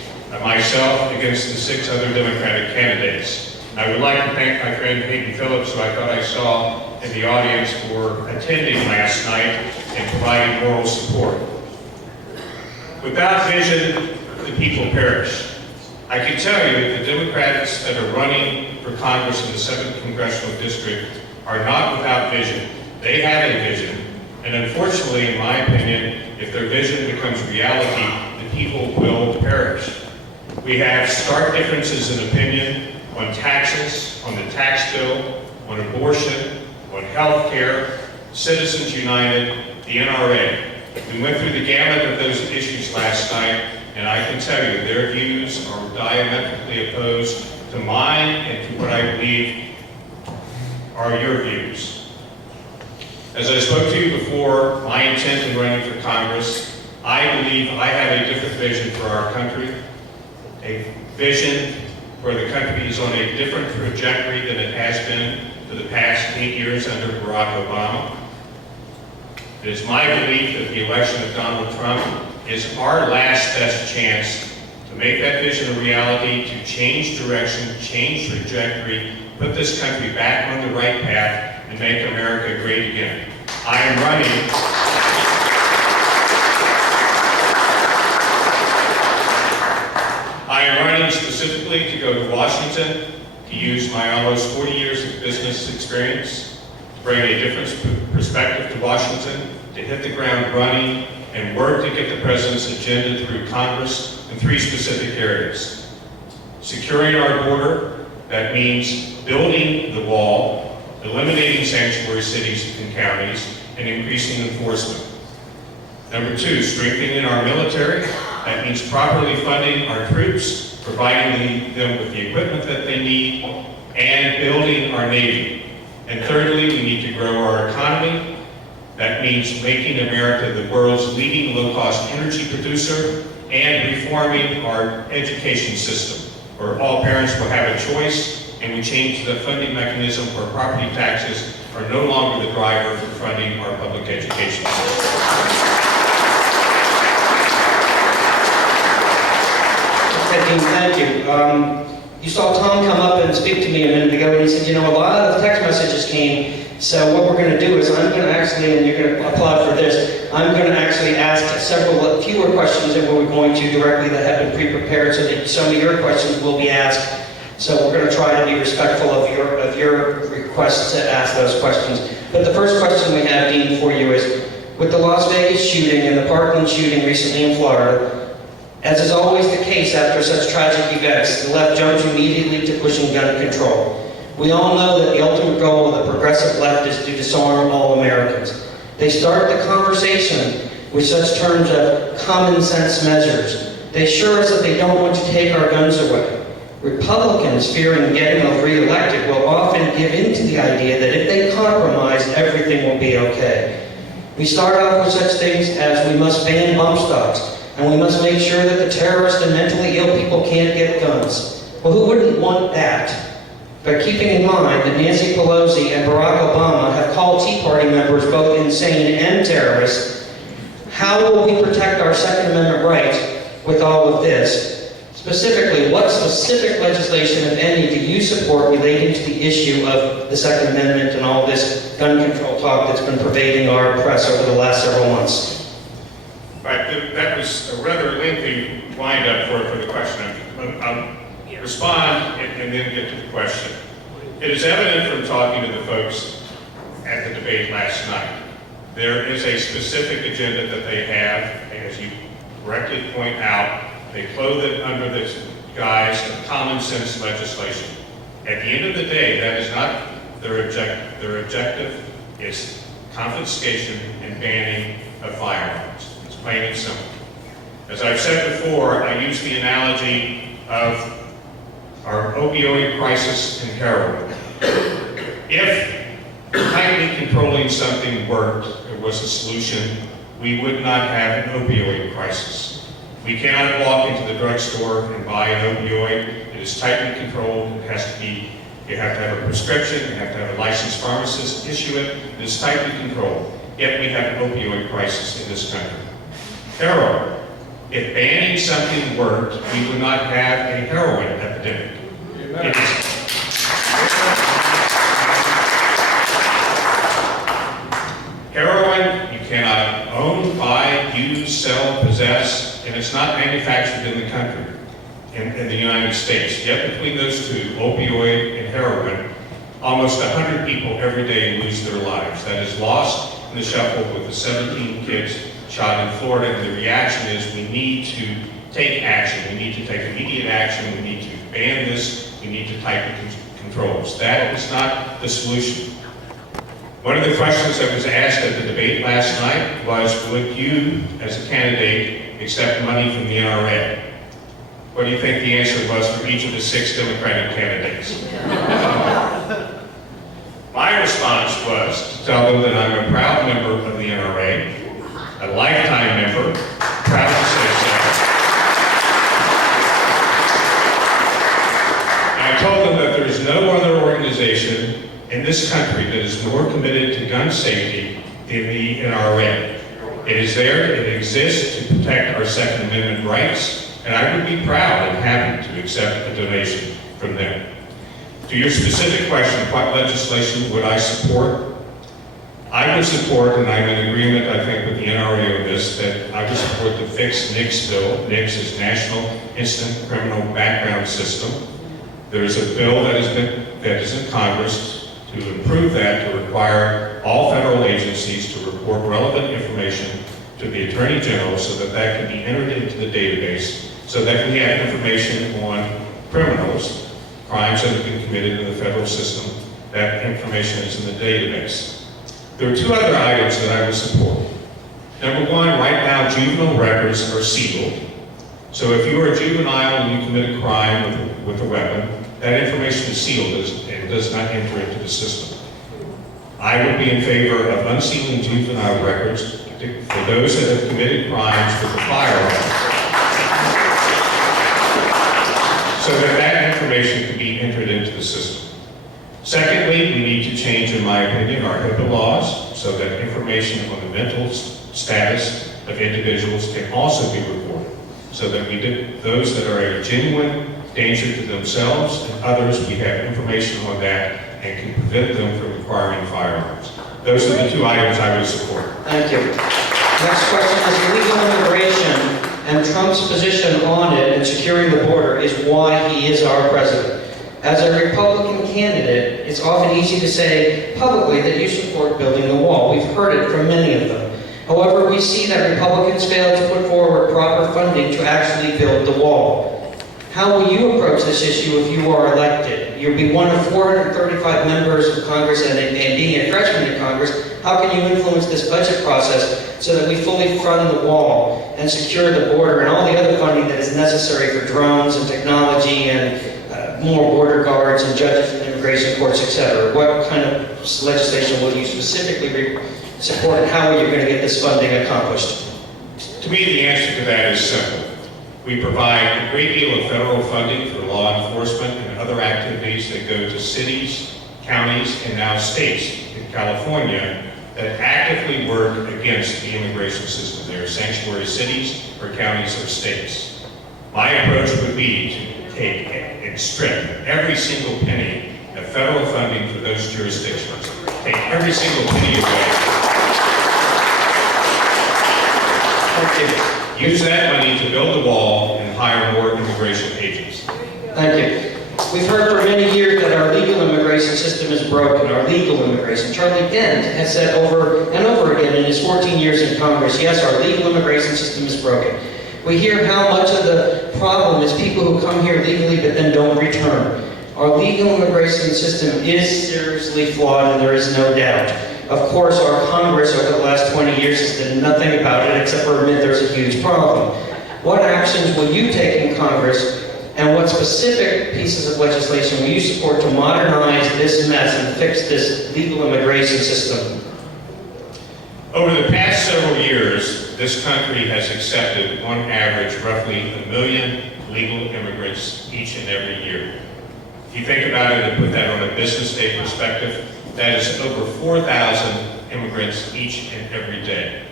myself against the 6 other Democratic candidates. I would like to thank my friend Hayden Phillips, who I thought I saw in the audience, for attending last night and providing moral support. Without vision, the people perish. I can tell you that the Democrats that are running for Congress in the 7th Congressional District are not without vision. They have a vision, and unfortunately, in my opinion, if their vision becomes reality, the people will perish. We have stark differences in opinion on taxes, on the tax bill, on abortion, on health care, Citizens United, the NRA. We went through the gamut of those issues last night, and I can tell you their views are diametrically opposed to mine and to what I believe are your views. As I spoke to you before, my intent in running for Congress, I believe I have a different vision for our country, a vision where the country is on a different trajectory than it has been for the past 8 years under Barack Obama. It is my belief that the election of Donald Trump is our last best chance to make that vision a reality, to change direction, change trajectory, put this country back on the right path, and make America great again. I am running specifically to go to Washington, to use my almost 40 years of business experience, to bring a different perspective to Washington, to hit the ground running, and work to get the President's agenda through Congress in 3 specific areas. Securing our border, that means building the wall, eliminating sanctuary cities and counties, and increasing enforcement. Number 2, strengthening our military. That means properly funding our troops, providing them with the equipment that they need, and building our Navy. And thirdly, we need to grow our economy. That means making America the world's leading low-cost energy producer and reforming our education system, where all parents will have a choice, and we change the funding mechanism where property taxes are no longer the driver for funding our public education system. Thank you. You saw Tom come up and speak to me a minute ago, and he said, you know, a lot of the text messages came So what we're going to do is I'm going to actually, and you're going to applaud for this, I'm going to actually ask fewer questions than we're going to directly that have been pre-prepared, so that some of your questions will be asked. So we're going to try to be respectful of your request to ask those questions. But the first question we have, Dean, for you is, with the Las Vegas shooting and the Parkland shooting recently in Florida, as is always the case after such tragic events, the left jumps immediately to pushing gun control. We all know that the ultimate goal of the progressive left is to disarm all Americans. They start the conversation with such terms of common sense measures. They assure us that they don't want to take our guns away. Republicans, fearing getting re-elected, will often give in to the idea that if they compromise, everything will be okay. We start off with such things as we must ban bump stocks, and we must make sure that the terrorists and mentally ill people can't get guns. Well, who wouldn't want that? But keeping in mind that Nancy Pelosi and Barack Obama have called Tea Party members both insane and terrorists, how will we protect our Second Amendment rights with all of this? Specifically, what specific legislation, if any, do you support relating to the issue of the Second Amendment and all this gun control talk that's been pervading our press over the last several months? Right, that was a rather lengthy wind-up for the question. I'll respond and then get to the question. It is evident from talking to the folks at the debate last night, there is a specific agenda that they have, and as you correctly point out, they clothe it under the guise of common sense legislation. At the end of the day, that is not their objective. Their objective is confiscation and banning of firearms. It's plain and simple. As I've said before, I use the analogy of our opioid crisis in heroin. If tightly controlling something worked, it was a solution, we would not have an opioid crisis. We cannot walk into the drugstore and buy an opioid. It is tightly controlled. It has to be, you have to have a prescription, you have to have a licensed pharmacist issue it. It is tightly controlled. Yet we have an opioid crisis in this country. Heroin. If banning something worked, we would not have a heroin epidemic. It is, heroin, you cannot own, buy, use, sell, possess, and it's not manufactured in the country, in the United States. Yet between those two, opioid and heroin, almost 100 people every day lose their lives. That is lost in the shuffle with the 17 kids shot in Florida, and the reaction is we need to take action. We need to take immediate action. We need to ban this. We need to tighten controls. That is not the solution. One of the questions that was asked at the debate last night was, would you, as a candidate, accept money from the NRA? What do you think the answer was for each of the 6 Democratic candidates? My response was to tell them that I'm a proud member of the NRA, a lifetime member, proud to say so. And I told them that there is no other organization in this country that is more committed to gun safety than the NRA. It is there, it exists to protect our Second Amendment rights, and I would be proud and happy to accept a donation from them. To your specific question, what legislation would I support? I would support, and I'm in agreement, I think, with the NRA on this, that I would support the Fix NICS bill. NICS is National Instant Criminal Background System. There's a bill that is in Congress to improve that, to require all federal agencies to report relevant information to the Attorney General so that that can be entered into the database, so that we have information on criminals, crimes that have been committed in the federal system. That information is in the database. There are 2 other items that I would support. Number 1, right now juvenile records are sealed. So if you are a juvenile and you commit a crime with a weapon, that information is sealed and does not enter into the system. I would be in favor of unsealing juvenile records for those that have committed crimes with a firearm, so that that information can be entered into the system. Secondly, we need to change, in my opinion, our HIPAA laws so that information on the mental status of individuals can also be reported, so that those that are a genuine danger to themselves and others, we have information on that and can prevent them from requiring firearms. Those are the two items I would support. Thank you. Next question is illegal immigration, and Trump's position on it and securing the border is why he is our president. As a Republican candidate, it's often easy to say publicly that you support building the wall. We've heard it from many of them. However, we see that Republicans fail to put forward proper funding to actually build the wall. How will you approach this issue if you are elected? You'll be one of 435 members of Congress, and being a freshman in Congress, how can you influence this budget process so that we fully fund the wall and secure the border and all the other funding that is necessary for drones and technology and more border guards and judges and immigration courts, etc.? What kind of legislation will you specifically support, and how are you going to get this funding accomplished? To me, the answer to that is simple. We provide a great deal of federal funding for law enforcement and other activities that go to cities, counties, and now states in California that actively work against the immigration system. They are sanctuary cities or counties or states. My approach would be to take and strip every single penny of federal funding for those jurisdictions. Take every single penny away. Thank you. Use that money to build the wall and hire more immigration agents. Thank you. We've heard for many years that our legal immigration system is broken, our legal immigration. Charlie Dent has said over and over again in his 14 years in Congress, yes, our legal immigration system is broken. We hear how much of the problem is people who come here legally but then don't return. Our legal immigration system is seriously flawed, and there is no doubt. Of course, our Congress over the last 20 years has done nothing about it except for admit there's a huge problem. What actions will you take in Congress, and what specific pieces of legislation will you support to modernize this mess and fix this legal immigration system? Over the past several years, this country has accepted, on average, roughly 1 million legal immigrants each and every year. If you think about it and put that on a business day perspective, that is over 4,000 immigrants each and every day.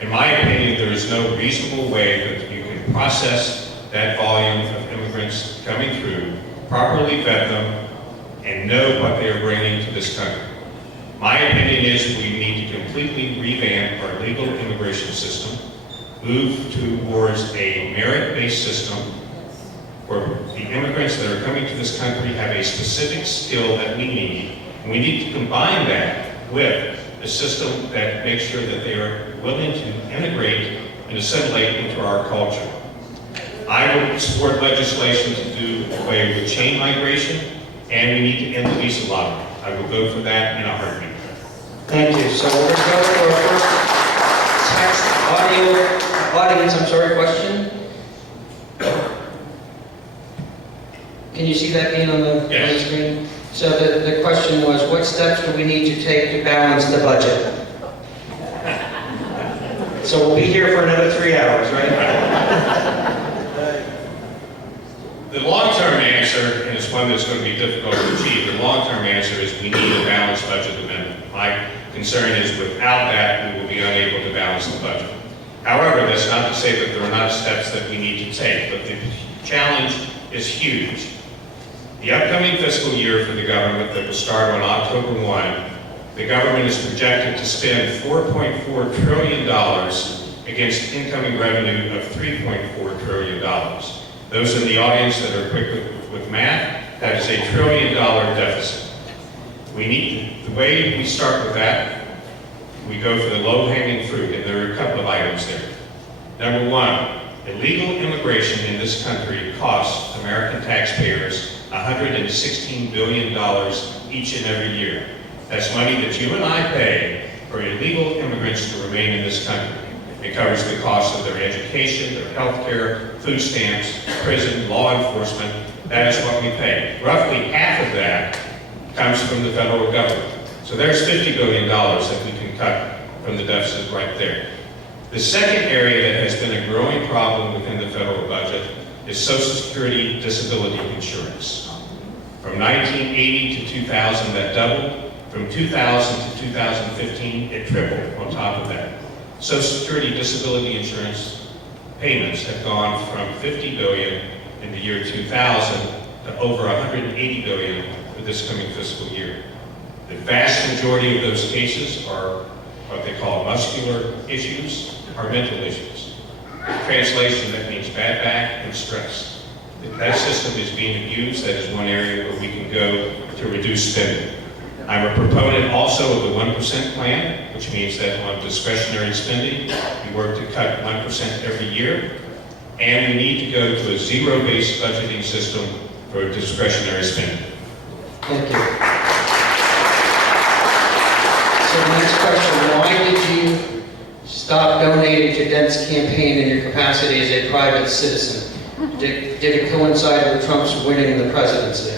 In my opinion, there is no reasonable way that you can process that volume of immigrants coming through, properly vet them, and know what they are bringing to this country. My opinion is we need to completely revamp our legal immigration system, move towards a merit-based system where the immigrants that are coming to this country have a specific skill that we need. And we need to combine that with a system that makes sure that they are willing to integrate and assimilate into our culture. I would support legislation to do away with chain migration, and we need to end the visa lottery. I will vote for that in a heartbeat. Thank you. So we're going to go to our first text question. Can you see that being on the Yes. screen? So the question was, what steps do we need to take to balance the budget? So we'll be here for another 3 hours, right? The long-term answer, and it's one that's going to be difficult to achieve, the long-term answer is we need a balanced budget amendment. My concern is without that, we will be unable to balance the budget. However, that's not to say that there are not steps that we need to take, but the challenge is huge. The upcoming fiscal year for the government that will start on October 1, the government is projected to spend $4.4 trillion against incoming revenue of $3.4 trillion. Those in the audience that are quick with math, that is $1 trillion deficit. The way we start with that, we go for the low-hanging fruit, and there are a couple of items there. Number one, illegal immigration in this country costs American taxpayers $116 billion each and every year. That's money that you and I pay for illegal immigrants to remain in this country. It covers the cost of their education, their health care, food stamps, prison, law enforcement. That is what we pay. Roughly half of that comes from the federal government. So there's $50 billion that we can cut from the deficit right there. The second area that has been a growing problem within the federal budget is Social Security disability insurance. From 1980 to 2000, that doubled. From 2000 to 2015, it tripled on top of that. Social Security disability insurance payments have gone from $50 billion in the year 2000 to over $180 billion for this coming fiscal year. The vast majority of those cases are what they call muscular issues or mental issues. Translation, that means bad back and stress. If that system is being abused, that is one area where we can go to reduce spending. I'm a proponent also of the 1% plan, which means that on discretionary spending, we work to cut 1% every year, and we need to go to a zero-based budgeting system for discretionary spending. Thank you. So the next question, why did you stop donating to Dent's campaign in your capacity as a private citizen? Did it coincide with Trump's winning the presidency?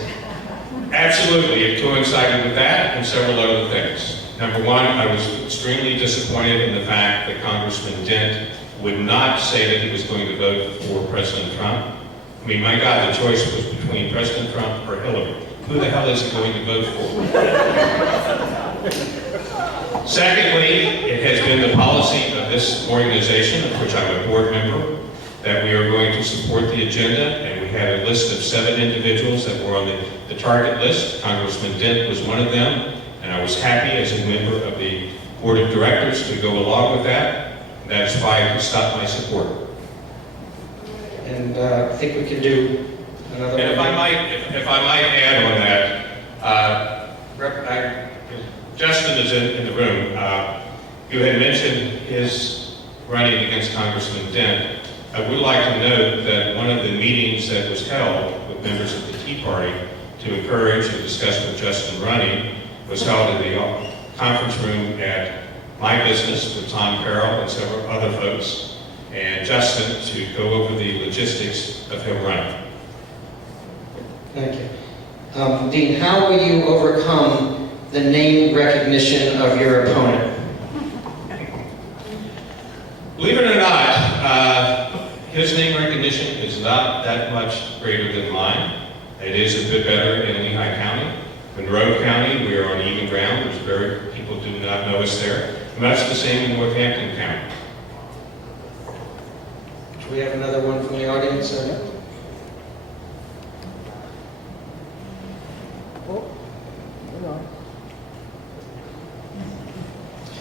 Absolutely, it coincided with that and several other things. Number one, I was extremely disappointed in the fact that Congressman Dent would not say that he was going to vote for President Trump. I mean, my God, the choice was between President Trump or Hillary. Who the hell is he going to vote for? Secondly, it has been the policy of this organization, of which I'm a board member, that we are going to support the agenda, and we had a list of 7 individuals that were on the target list. Congressman Dent was one of them, and I was happy as a member of the board of directors to go along with that. And that's why I stopped my support. And I think we can do another And one. if I might add on that, Justin is in the room. You had mentioned his running against Congressman Dent. I would like to note that one of the meetings that was held with members of the Tea Party to encourage and discuss with Justin running was held in the conference room at my business with Tom Carroll and several other folks, and Justin to go over the logistics of him running. Thank you. Dean, how will you overcome the name recognition of your opponent? Believe it or not, his name recognition is not that much greater than mine. It is a bit better in Lehigh County. Monroe County, we are on even ground. People do not know us there. Much the same in Northampton County. Do we have another one from the audience?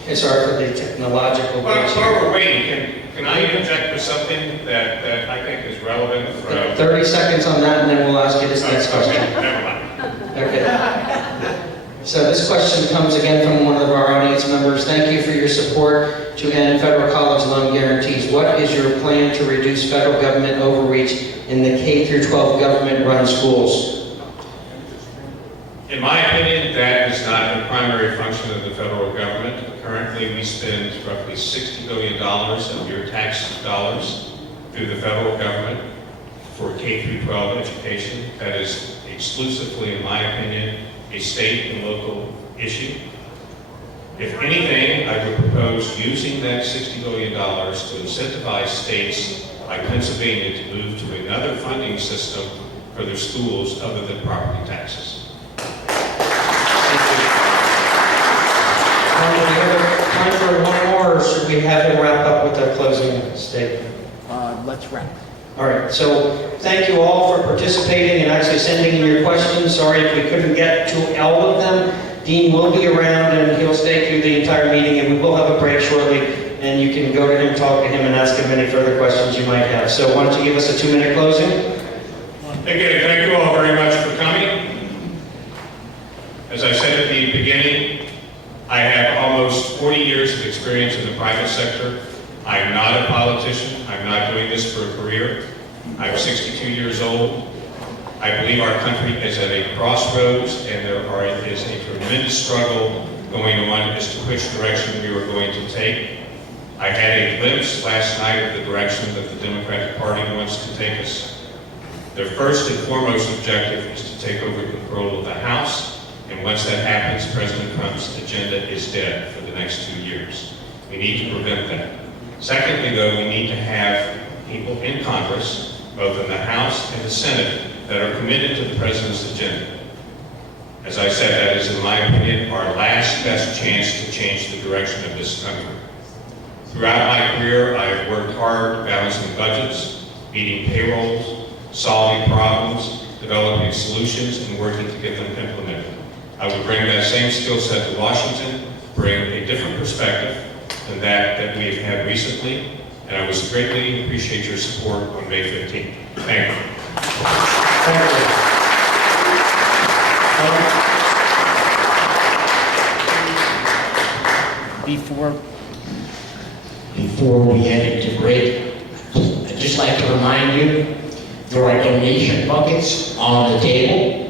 Okay, sorry for the technological glitch While here. we're waiting, can I interject with something that I think is relevant for... 30 seconds on that, and then we'll ask you this next question. Never mind. Okay. So this question comes again from one of our audience members. Thank you for your support to end federal college loan guarantees. What is your plan to reduce federal government overreach in the K-12 government-run schools? In my opinion, that is not a primary function of the federal government. Currently, we spend roughly $60 billion of your tax dollars through the federal government for K-12 education. That is exclusively, in my opinion, a state and local issue. If anything, I would propose using that $60 billion to incentivize states like Pennsylvania to move to another funding system for their schools other than property taxes. Do we have time for one more, or should we have him wrap up with a closing statement? Let's wrap. All right, so thank you all for participating and actually sending in your questions. Sorry if we couldn't get to all of them. Dean will be around and he'll stay through the entire meeting, and we will have a break shortly, and you can go to him, talk to him, and ask him any further questions you might have. So why don't you give us a 2-minute closing? Again, thank you all very much for coming. As I said at the beginning, I have almost 40 years of experience in the private sector. I am not a politician. I'm not doing this for a career. I'm 62 years old. I believe our country is at a crossroads, and there is a tremendous struggle going on as to which direction we are going to take. I had a glimpse last night of the direction that the Democratic Party wants to take us. Their first and foremost objective is to take over control of the House, and once that happens, President Trump's agenda is dead for the next 2 years. We need to prevent that. Secondly, though, we need to have people in Congress, both in the House and the Senate, that are committed to the President's agenda. As I said, that is, in my opinion, our last best chance to change the direction of this country. Throughout my career, I have worked hard balancing budgets, meeting payrolls, solving problems, developing solutions, and working to get them implemented. I would bring that same skill set to Washington, bring a different perspective than that we have had recently, and I would greatly appreciate your support on May 15th. Thank you. Before we head into break, I'd just like to remind you, there are donation buckets on the table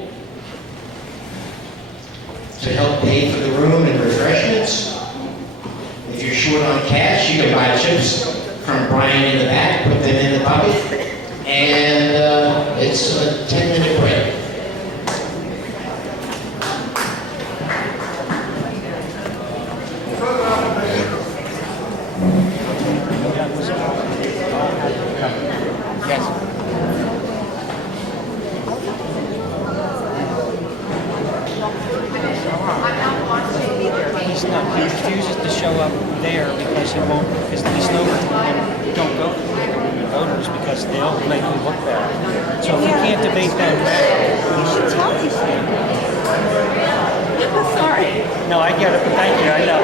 to help pay for the room and refreshments. If you're short on cash, you can buy chips from Brian in the back, put them in the bucket, and it's a 10-minute break. He refuses to show up there because he's no don't go to the voters because they'll make him look bad. So we can't debate that now. You should tell these people. Sorry. No, I get it, but thank you. I know.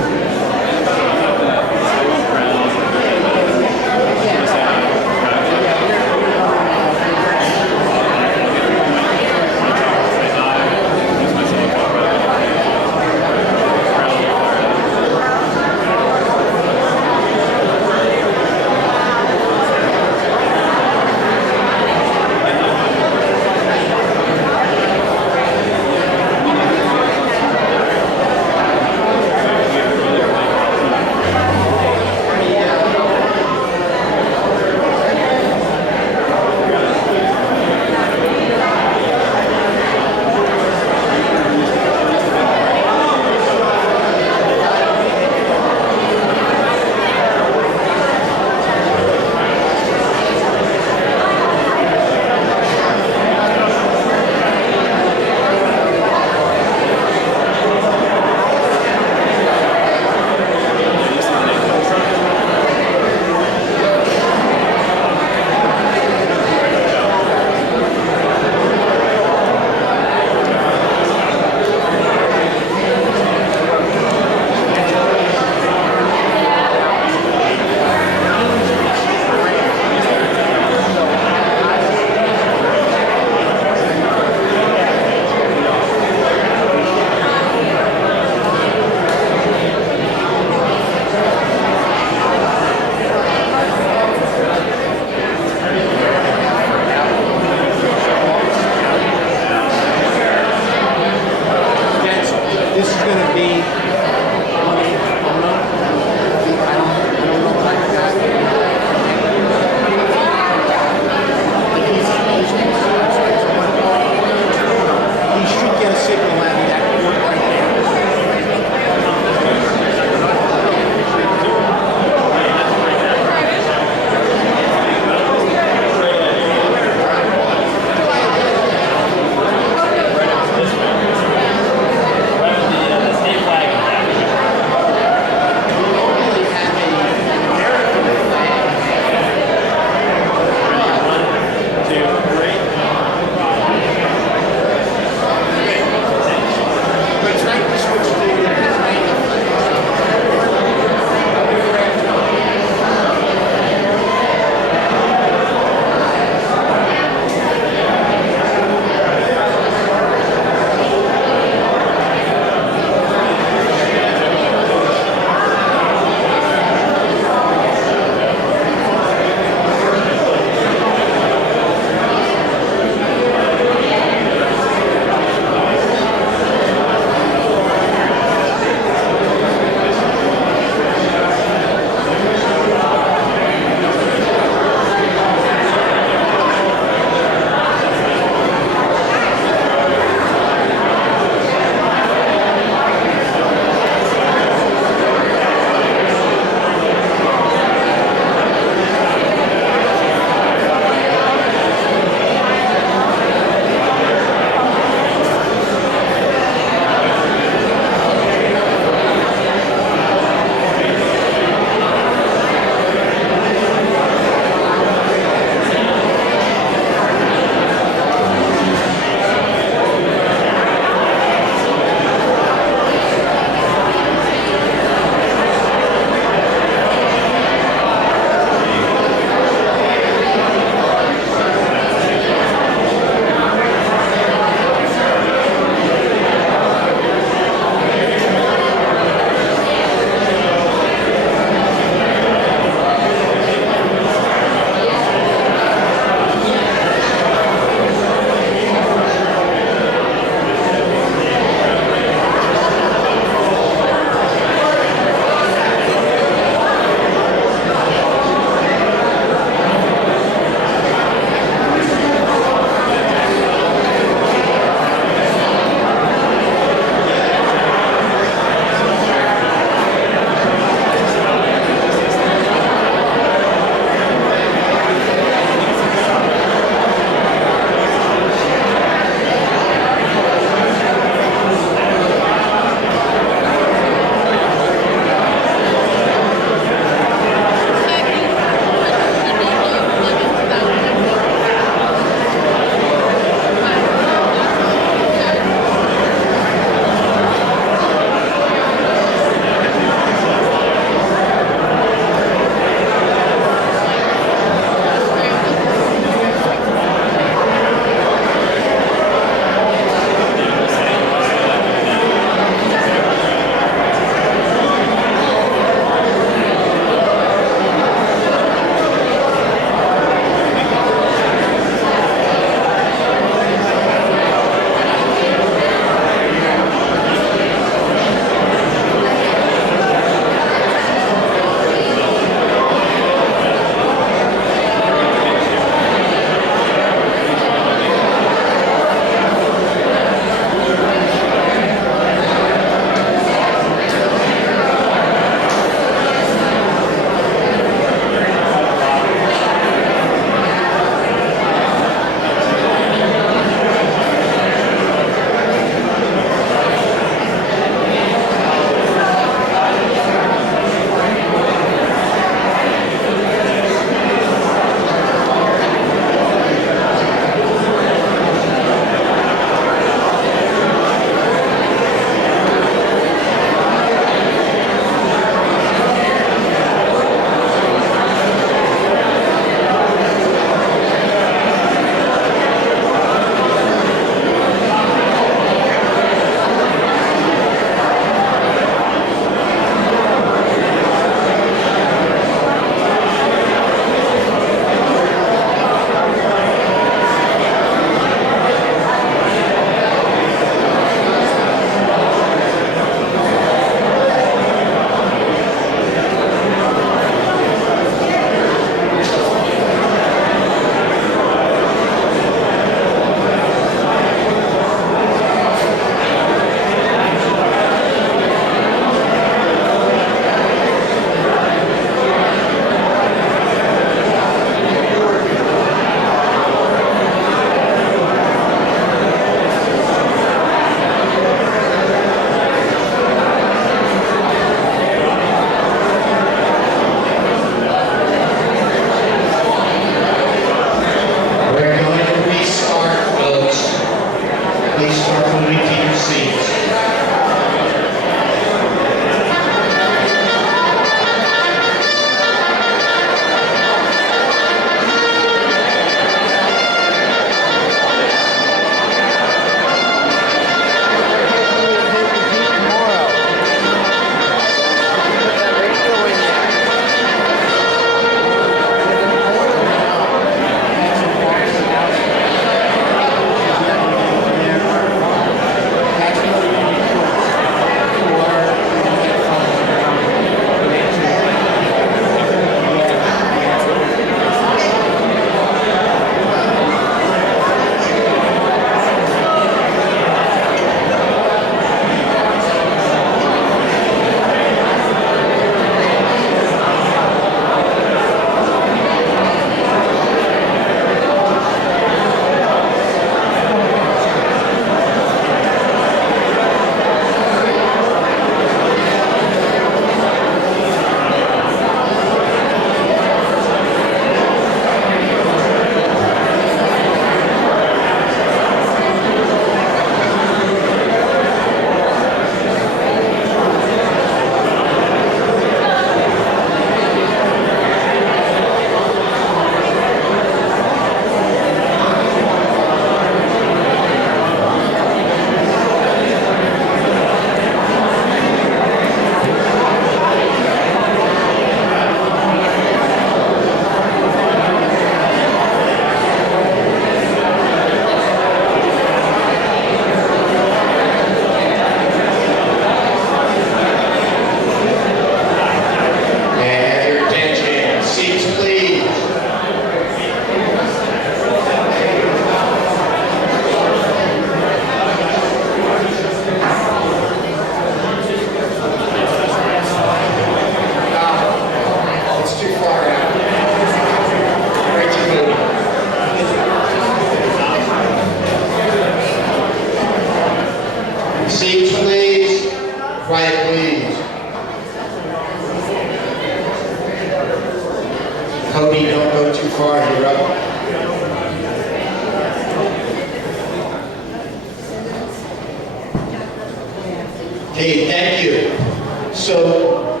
Hey, thank you. So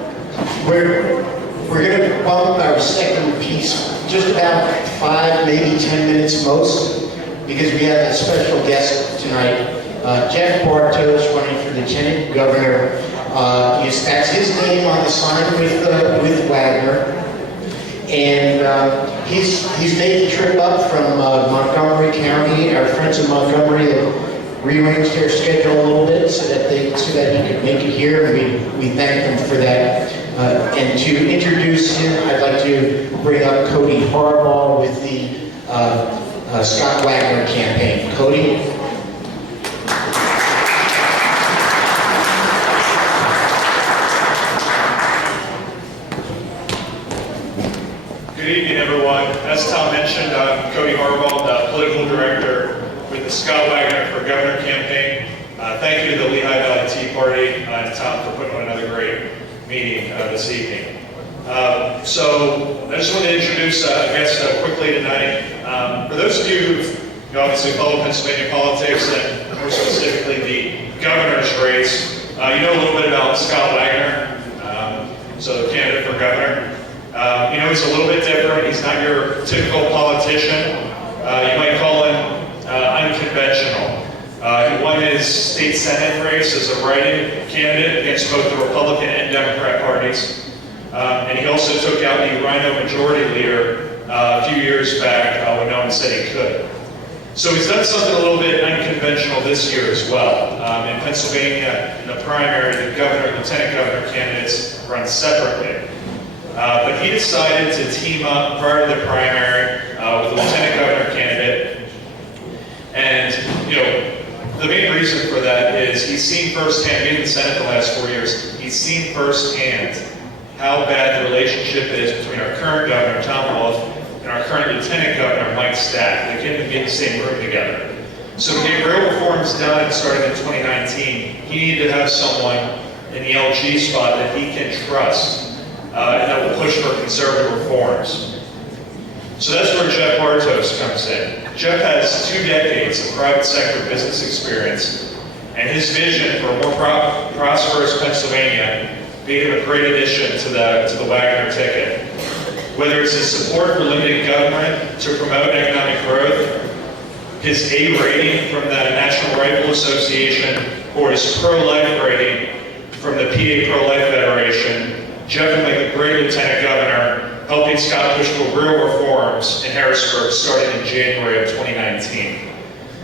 we're going to bump our second piece just about 5, maybe 10 minutes most, because we have a special guest tonight. Jeff Bartos, running for Lieutenant Governor. That's his name on the sign with Wagner. And he's made the trip up from Montgomery County. Our friends in Montgomery have rearranged their schedule a little bit so that he could make it here, and we thank them for that. And to introduce him, I'd like to bring up Cody Harbaugh with the Scott Wagner campaign. Cody? Good evening, everyone. As Tom mentioned, I'm Cody Harbaugh, the political director with the Scott Wagner for Governor campaign. Thank you to the Lehigh Valley Tea Party and Tom for putting on another great meeting this evening. So I just want to introduce a guest quickly tonight. For those of you who obviously follow Pennsylvania politics and more specifically the governor's race, you know a little bit about Scott Wagner, so the candidate for governor. He's a little bit different. He's not your typical politician. You might call him unconventional. He won his state senate race as a write-in candidate against both the Republican and Democrat parties. And he also took out the Rhino majority leader a few years back when no one said he could. So he's done something a little bit unconventional this year as well. In Pennsylvania, in the primary, the governor and lieutenant governor candidates run separately. But he decided to team up prior to the primary with the lieutenant governor candidate. And, the main reason for that is he's seen firsthand, being in the Senate the last 4 years, he's seen firsthand how bad the relationship is between our current governor, Tom Wolf, and our current lieutenant governor, Mike Stack. They can't even be in the same room together. So to get real reforms done starting in 2019, he needed to have someone in the LG spot that he can trust. And that will push for conservative reforms. So that's where Jeff Bartos comes in. Jeff has 2 decades of private sector business experience, and his vision for a more prosperous Pennsylvania made him a great addition to the Wagner ticket. Whether it's his support for limited government to promote economic growth, his A rating from the National Rifle Association, or his pro-life rating from the PA Pro-Life Federation, Jeff will make a great lieutenant governor, helping Scott push for real reforms in Harrisburg starting in January of 2019.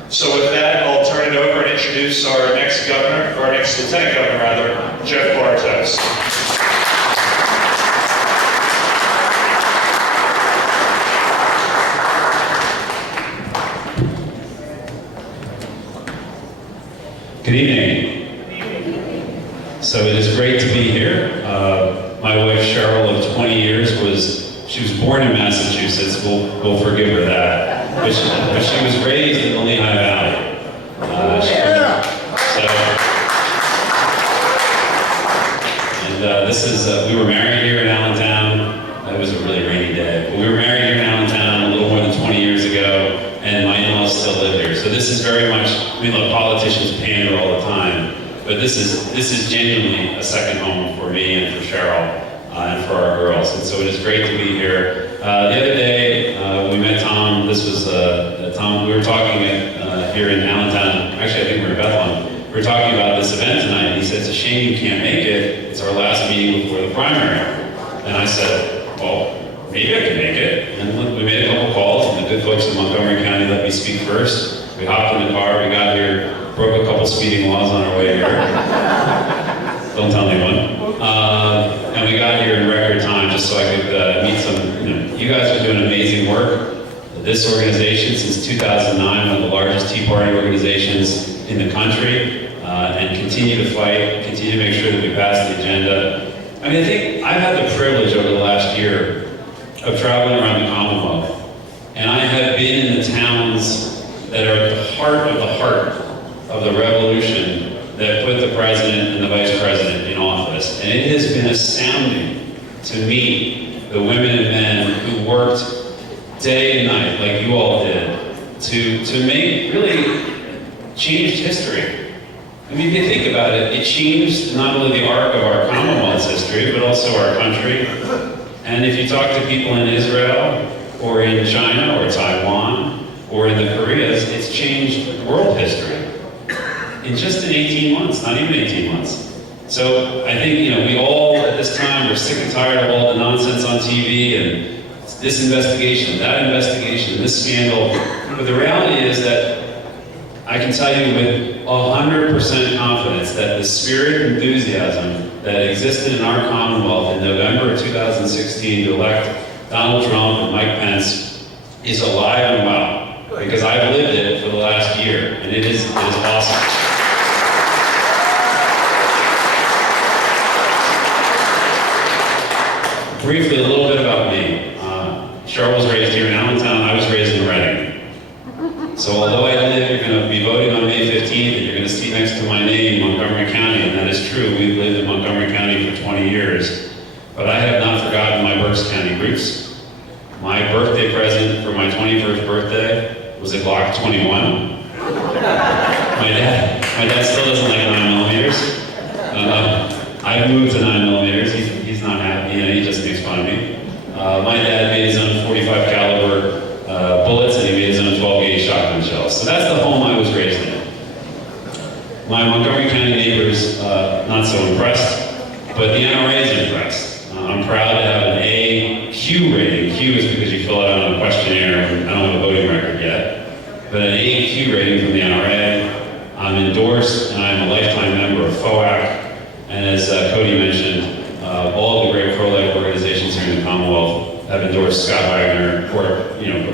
So with that, I'll turn it over and introduce our next governor, or our next lieutenant governor rather, Jeff Bartos. Good evening. So it is great to be here. My wife Cheryl of 20 years she was born in Massachusetts. We'll forgive her that. But she was raised in the Lehigh Valley. We were married here in Allentown. That was a really rainy day. But we were married here in Allentown a little more than 20 years ago, and my in-laws still live here. So this is very much, look, politicians pander all the time, but this is genuinely a second home for me and for Cheryl and for our girls. And so it is great to be here. The other day, we met Tom. This was Tom. We were talking here in Allentown. Actually, I think we were in Bethlehem. We were talking about this event tonight. And he said, "It's a shame you can't make it. It's our last meeting before the primary." And I said, "Well, maybe I can make it." And we made a couple calls, and the good folks in Montgomery County let me speak first. We hopped in the car. We got here, broke a couple speeding laws on our way here. Don't tell anyone. And we got here in record time just so I could meet some, you guys are doing amazing work. This organization, since 2009, one of the largest Tea Party organizations in the country, and continue to fight, continue to make sure that we pass the agenda. I think I've had the privilege over the last year of traveling around the Commonwealth, and I have been in the towns that are at the heart of the revolution that put the president and the vice president in office. And it has been astounding to meet the women and men who worked day and night, like you all did, to make really changed history. I mean, if you think about it, it changed not only the arc of our Commonwealth's history, but also our country. And if you talk to people in Israel, or in China, or Taiwan, or in the Koreas, it's changed world history. In just in 18 months, not even 18 months. So I think, we all at this time are sick and tired of all the nonsense on TV and this investigation, that investigation, this scandal. But the reality is that I can tell you with 100% confidence that the spirit and enthusiasm that existed in our Commonwealth in November of 2016 to elect Donald Trump and Mike Pence is alive and well. Because I've lived it for the last year, and it is awesome. Briefly, a little bit about me. Cheryl was raised here in Allentown. I was raised in Reading. So although I live, you're going to be voting on May 15th, and you're going to see next to my name Montgomery County, and that is true. We've lived in Montgomery County for 20 years. But I have not forgotten my Berks County roots. My birthday present for my 21st birthday was a Glock 21. My dad still doesn't like 9mm. I've moved to 9mm. He's not happy, he just makes fun of me. My dad made his own 45 caliber bullets, and he made his own 12 gauge shotgun shells. So that's the home I was raised in. My Montgomery County neighbors, not so impressed, but the NRA is impressed. I'm proud to have an AQ rating. Q is because you fill it out on a questionnaire, and I don't have a voting record yet, but an AQ rating from the NRA. I'm endorsed, and I'm a lifetime member of FOAC, and as Cody mentioned, all of the great pro-life organizations here in the Commonwealth have endorsed Scott Wagner, or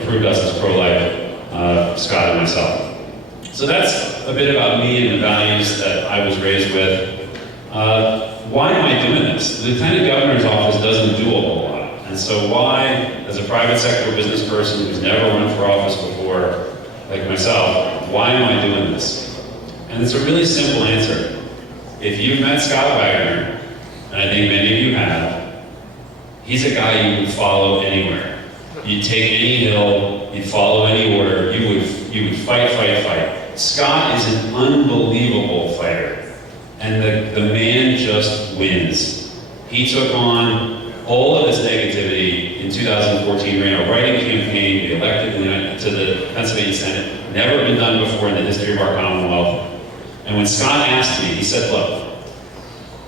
approved us as pro-life, Scott and myself. So that's a bit about me and the values that I was raised with. Why am I doing this? The Lieutenant Governor's office doesn't do a whole lot. And so why, as a private sector business person who's never run for office before, like myself, why am I doing this? And it's a really simple answer. If you've met Scott Wagner, and I think many of you have, he's a guy you would follow anywhere. You'd take any hill, you'd follow any order, you would fight. Scott is an unbelievable fighter. And the man just wins. He took on all of this negativity in 2014, ran a writing campaign, he elected to the Pennsylvania Senate, never been done before in the history of our Commonwealth. And when Scott asked me, he said, look,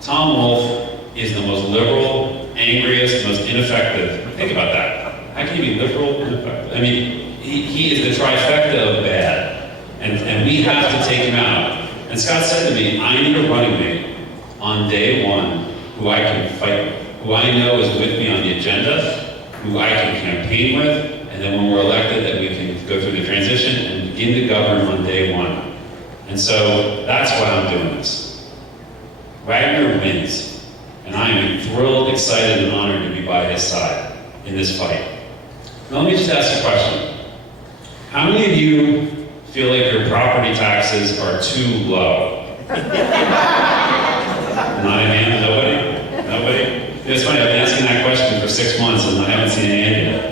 Tom Wolf is the most liberal, angriest, most ineffective. Think about that. How can you be liberal and ineffective? I mean, he is the trifecta of bad. And we have to take him out. And Scott said to me, I need a running mate on day one who I can fight with, who I know is with me on the agenda, who I can campaign with, and then when we're elected that we can go through the transition and begin to govern on day one. And so that's why I'm doing this. Wagner wins, and I am thrilled, excited, and honored to be by his side in this fight. Now let me just ask a question. How many of you feel like your property taxes are too low? Not a hand, nobody? It's funny, I've been asking that question for 6 months and I haven't seen an hand yet.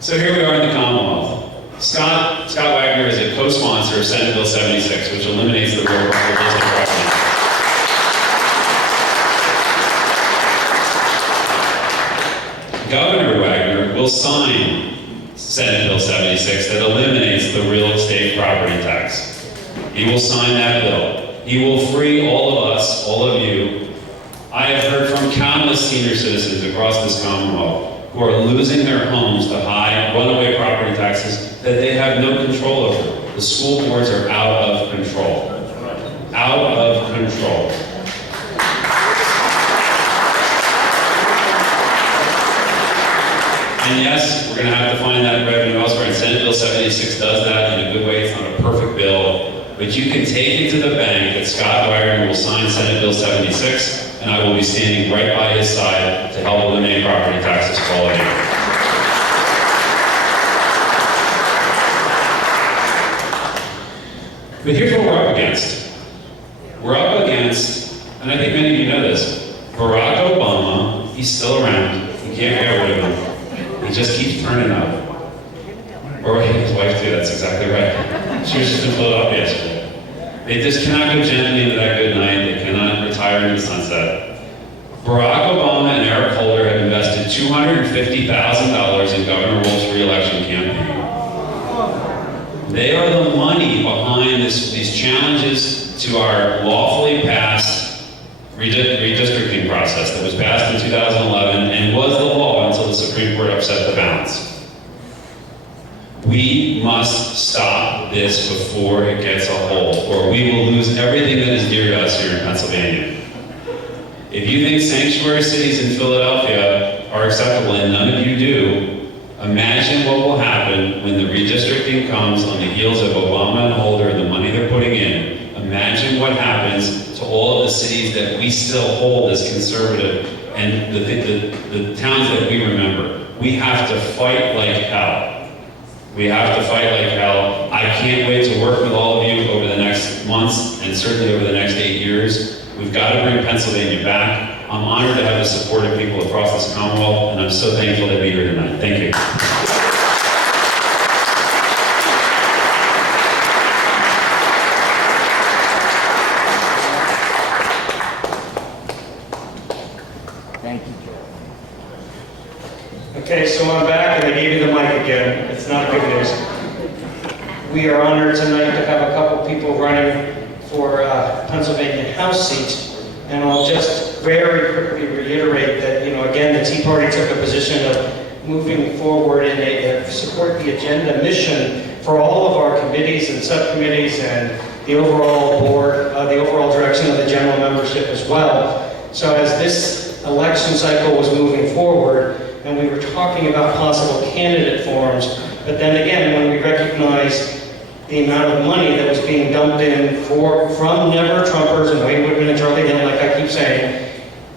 So here we are in the Commonwealth. Scott Wagner is a co-sponsor of Senate Bill 76, which eliminates the real estate property. Governor Wagner will sign Senate Bill 76 that eliminates the real estate property tax. He will sign that bill. He will free all of us, all of you. I have heard from countless senior citizens across this Commonwealth who are losing their homes to high runaway property taxes that they have no control over. The school boards are out of control. Out of control. And yes, we're going to have to find that revenue elsewhere, and Senate Bill 76 does that in a good way. It's not a perfect bill, but you can take it to the bank that Scott Wagner will sign Senate Bill 76, and I will be standing right by his side to help eliminate property taxes for all of you. But here's what we're up against. We're up against, and I think many of you know this, Barack Obama. He's still around. You can't get rid of him. He just keeps turning up. Or his wife too, that's exactly right. She was just in Philadelphia yesterday. They just cannot go gently into that good night. They cannot retire into the sunset. Barack Obama and Eric Holder have invested $250,000 in Governor Wolf's re-election campaign. They are the money behind these challenges to our lawfully passed redistricting process that was passed in 2011 and was the law until the Supreme Court upset the balance. We must stop this before it gets a hold, or we will lose everything that is dear to us here in Pennsylvania. If you think sanctuary cities in Philadelphia are acceptable, and none of you do, imagine what will happen when the redistricting comes on the heels of Obama and Holder and the money they're putting in. Imagine what happens to all of the cities that we still hold as conservative and the towns that we remember. We have to fight like hell. We have to fight like hell. I can't wait to work with all of you over the next months and certainly over the next 8 years. We've got to bring Pennsylvania back. I'm honored to have the support of people across this Commonwealth, and I'm so thankful to be here tonight. Thank you. Thank you, Joe. Okay, so I'm back and I gave you the mic again. It's not good news. We are honored tonight to have a couple people running for Pennsylvania House seats. And I'll just very quickly reiterate that, again, the Tea Party took a position of moving forward and support the agenda mission for all of our committees and subcommittees and the overall board, the overall direction of the general membership as well. So as this election cycle was moving forward, and we were talking about possible candidate forums, but then again, when we recognized the amount of money that was being dumped in from never-Trumpers and Wayne Whitman and Charlie Dent, like I keep saying,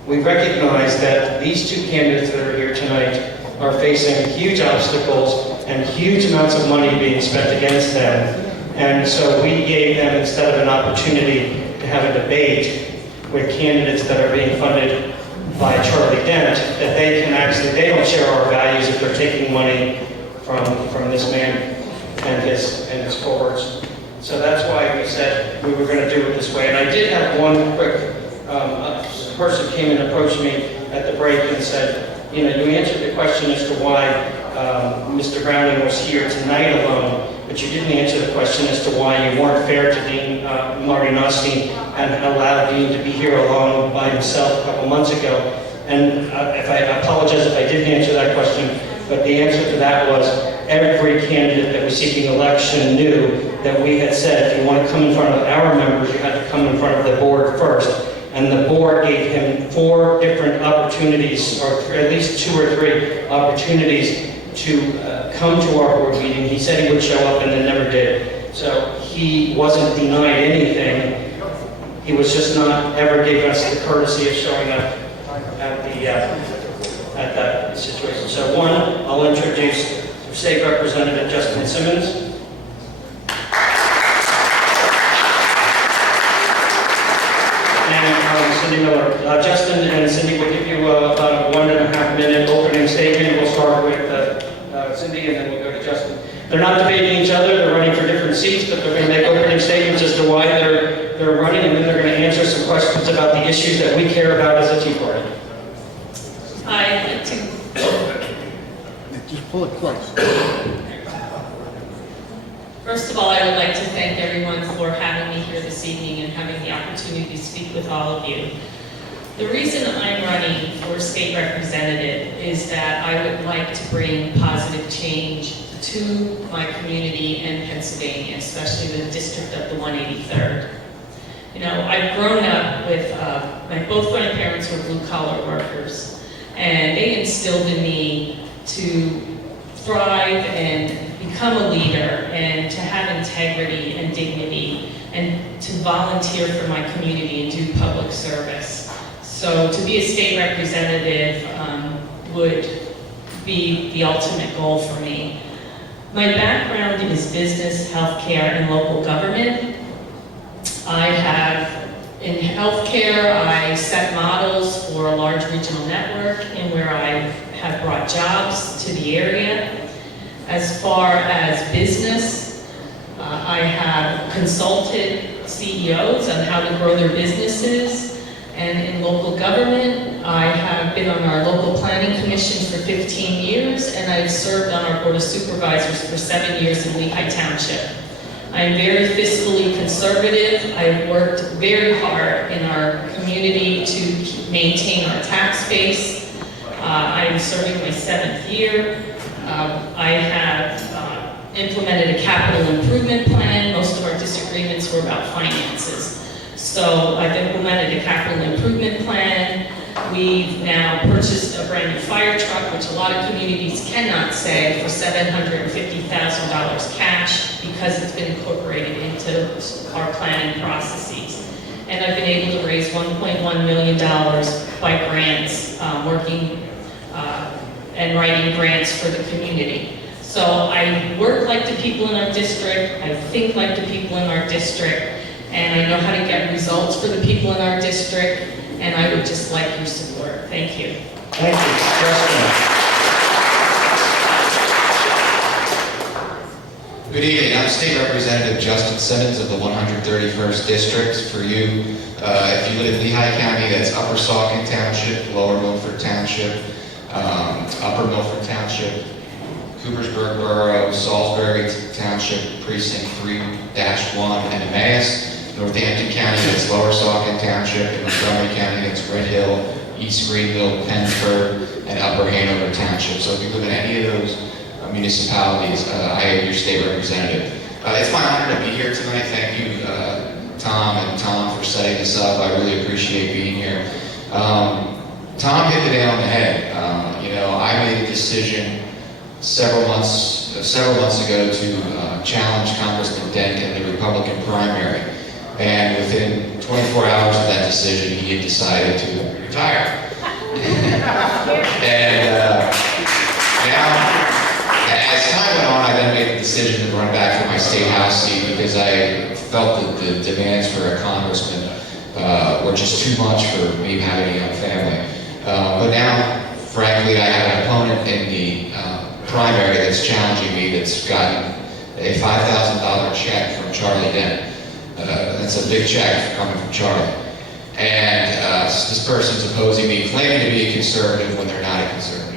we recognize that these two candidates that are here tonight are facing huge obstacles and huge amounts of money being spent against them. And so we gave them, instead of an opportunity to have a debate with candidates that are being funded by Charlie Dent, that they don't share our values if they're taking money from this man and his cohorts. So that's why we said we were going to do it this way. And I did have one quick, a person came and approached me at the break and said, you answered the question as to why Mr. Browning was here tonight alone, but you didn't answer the question as to why you weren't fair to Dean Marty Nostine and allowed Dean to be here alone by himself a couple months ago. And I apologize if I didn't answer that question, but the answer to that was every candidate that was seeking election knew that we had said, if you want to come in front of our members, you had to come in front of the board first. And the board gave him 4 different opportunities, or at least 2 or 3 opportunities to come to our board meeting. He said he would show up and then never did. So he wasn't denied anything. He was just not ever giving us the courtesy of showing up at that situation. So one, I'll introduce State Representative Justin Simmons. Cindy Miller. Justin and Cindy will give you about a 1.5 minute opening statement. We'll start with Cindy and then we'll go to Justin. They're not debating each other, they're running for different seats, but they're going to make opening statements as to why they're running, and then they're going to answer some questions about the issues that we care about as a Tea Party. I'd like to Just pull it close. First of all, I would like to thank everyone for having me here this evening and having the opportunity to speak with all of you. The reason I'm running for state representative is that I would like to bring positive change to my community in Pennsylvania, especially the district of the 183rd. I've grown up with, both my parents were blue-collar workers, and they instilled in me to thrive and become a leader and to have integrity and dignity and to volunteer for my community and do public service. So to be a state representative would be the ultimate goal for me. My background is business, healthcare, and local government. In healthcare, I set models for a large regional network and where I have brought jobs to the area. As far as business, I have consulted CEOs on how to grow their businesses. And in local government, I have been on our local planning commission for 15 years, and I've served on our board of supervisors for 7 years in Lehigh Township. I am very fiscally conservative. I've worked very hard in our community to maintain our tax base. I am serving my 7th year. I have implemented a capital improvement plan. Most of our disagreements were about finances. So I've implemented a capital improvement plan. We've now purchased a brand new fire truck, which a lot of communities cannot say, for $750,000 cash because it's been incorporated into our planning processes. And I've been able to raise $1.1 million by grants, working and writing grants for the community. So I work like the people in our district, I think like the people in our district, and I know how to get results for the people in our district, and I would just like your support. Thank you. Thank you. Justin. Good evening. I'm State Representative Justin Simmons of the 131st District. For you, if you live in Lehigh County, that's Upper Saucon Township, Lower Milford Township, Upper Milford Township, Coopersburg Borough, Salisbury Township, Precinct 3-1, and Emmaus. Northampton County, that's Lower Saucon Township. In Montgomery County, that's Red Hill, East Greenville, Penford, and Upper Hanover Township. So if you live in any of those municipalities, I am your state representative. It's my honor to be here tonight. Thank you, Tom and Tom, for setting this up. I really appreciate being here. Tom hit the nail on the head. I made a decision several months ago to challenge Congressman Dent in the Republican primary. And within 24 hours of that decision, he had decided to retire. And now, as time went on, I then made the decision to run back for my state house seat because I felt that the demands for a congressman were just too much for me having a young family. But now, frankly, I have an opponent in the primary that's challenging me that's gotten a $5,000 check from Charlie Dent. That's a big check coming from Charlie. And this person's opposing me, claiming to be a conservative when they're not a conservative.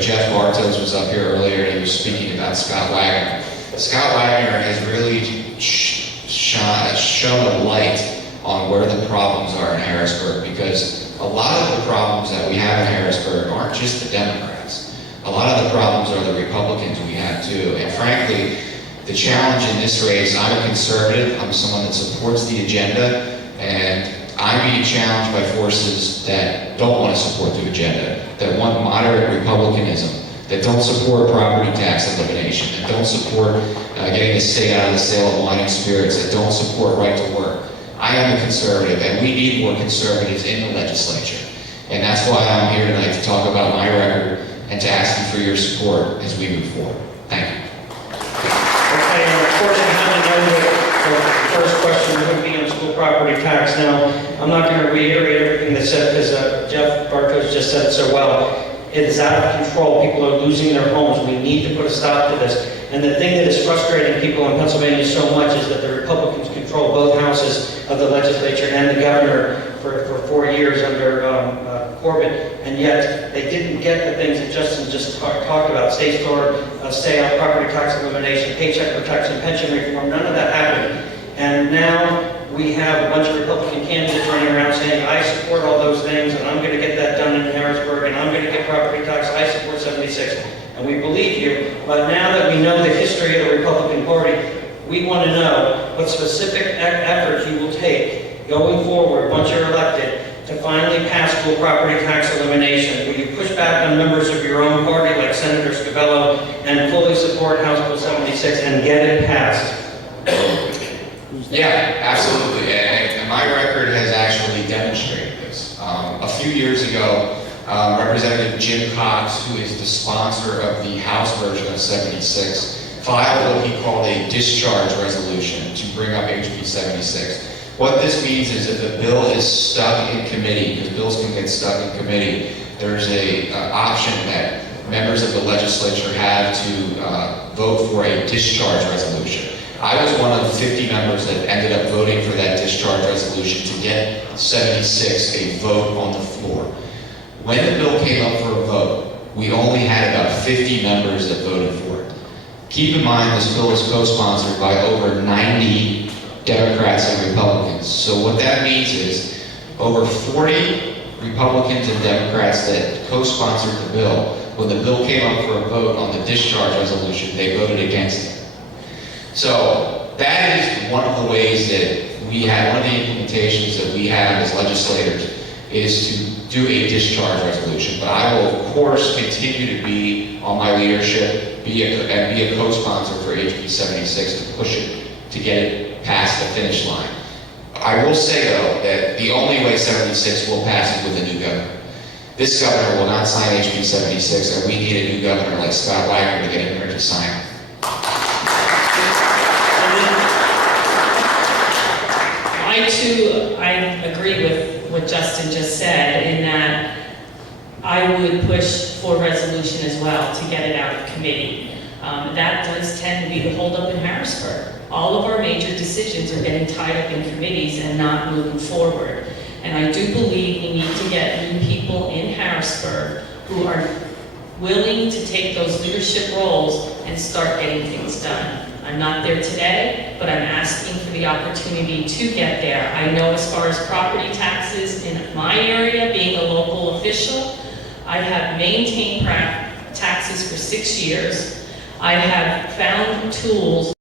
Jeff Bartos was up here earlier and he was speaking about Scott Wagner. Scott Wagner has really shown a light on where the problems are in Harrisburg, because a lot of the problems that we have in Harrisburg aren't just the Democrats. A lot of the problems are the Republicans we have too. And frankly, the challenge in this race, I'm a conservative, I'm someone that supports the agenda, and I'm being challenged by forces that don't want to support the agenda, that want moderate republicanism, that don't support property tax elimination, that don't support getting the state out of the sale of wine and spirits, that don't support right to work. I am a conservative, and we need more conservatives in the legislature. And that's why I'm here tonight to talk about my record and to ask you for your support as we move forward. Thank you. Okay, and of course, you have to know that the first question would be on school property tax. Now, I'm not going to reiterate everything that's said because Jeff Bartos just said it so well. It is out of control. People are losing their homes. We need to put a stop to this. And the thing that is frustrating people in Pennsylvania so much is that the Republicans control both houses of the legislature and the governor for 4 years under Corbett, and yet they didn't get the things that Justin just talked about: state store, stay-out, property tax elimination, paycheck protection, pension reform. None of that happened. And now we have a bunch of Republican candidates running around saying, I support all those things, and I'm going to get that done in Harrisburg, and I'm going to get property tax, I support 76. And we believe you, but now that we know the history of the Republican Party, we want to know what specific efforts you will take going forward once you're elected to finally pass school property tax elimination. Will you push back on members of your own party like Senator Scavello and fully support House Bill 76 and get it passed? Yeah, absolutely. And my record has actually demonstrated this. A few years ago, Representative Jim Cox, who is the sponsor of the House version of 76, filed what he called a discharge resolution to bring up HB 76. What this means is if a bill is stuck in committee, because bills can get stuck in committee, there's a option that members of the legislature have to vote for a discharge resolution. I was one of 50 members that ended up voting for that discharge resolution to get 76 a vote on the floor. When the bill came up for a vote, we only had about 50 members that voted for it. Keep in mind, this bill is co-sponsored by over 90 Democrats and Republicans. So what that means is over 40 Republicans and Democrats that co-sponsored the bill. When the bill came up for a vote on the discharge resolution, they voted against it. So that is one of the ways that we have, one of the implementations that we have as legislators is to do a discharge resolution. But I will, of course, continue to be on my leadership, and be a co-sponsor for HB 76 to push it, to get it past the finish line. I will say, though, that the only way 76 will pass is with a new governor. This governor will not sign HB 76, and we need a new governor like Scott Wagner to get him here to sign it. I agree with what Justin just said in that I would push for resolution as well to get it out of committee. That does tend to be the holdup in Harrisburg. All of our major decisions are getting tied up in committees and not moving forward. And I do believe we need to get new people in Harrisburg who are willing to take those leadership roles and start getting things done. I'm not there today, but I'm asking for the opportunity to get there. I know as far as property taxes in my area, being a local official, I have maintained taxes for 6 years. I have found tools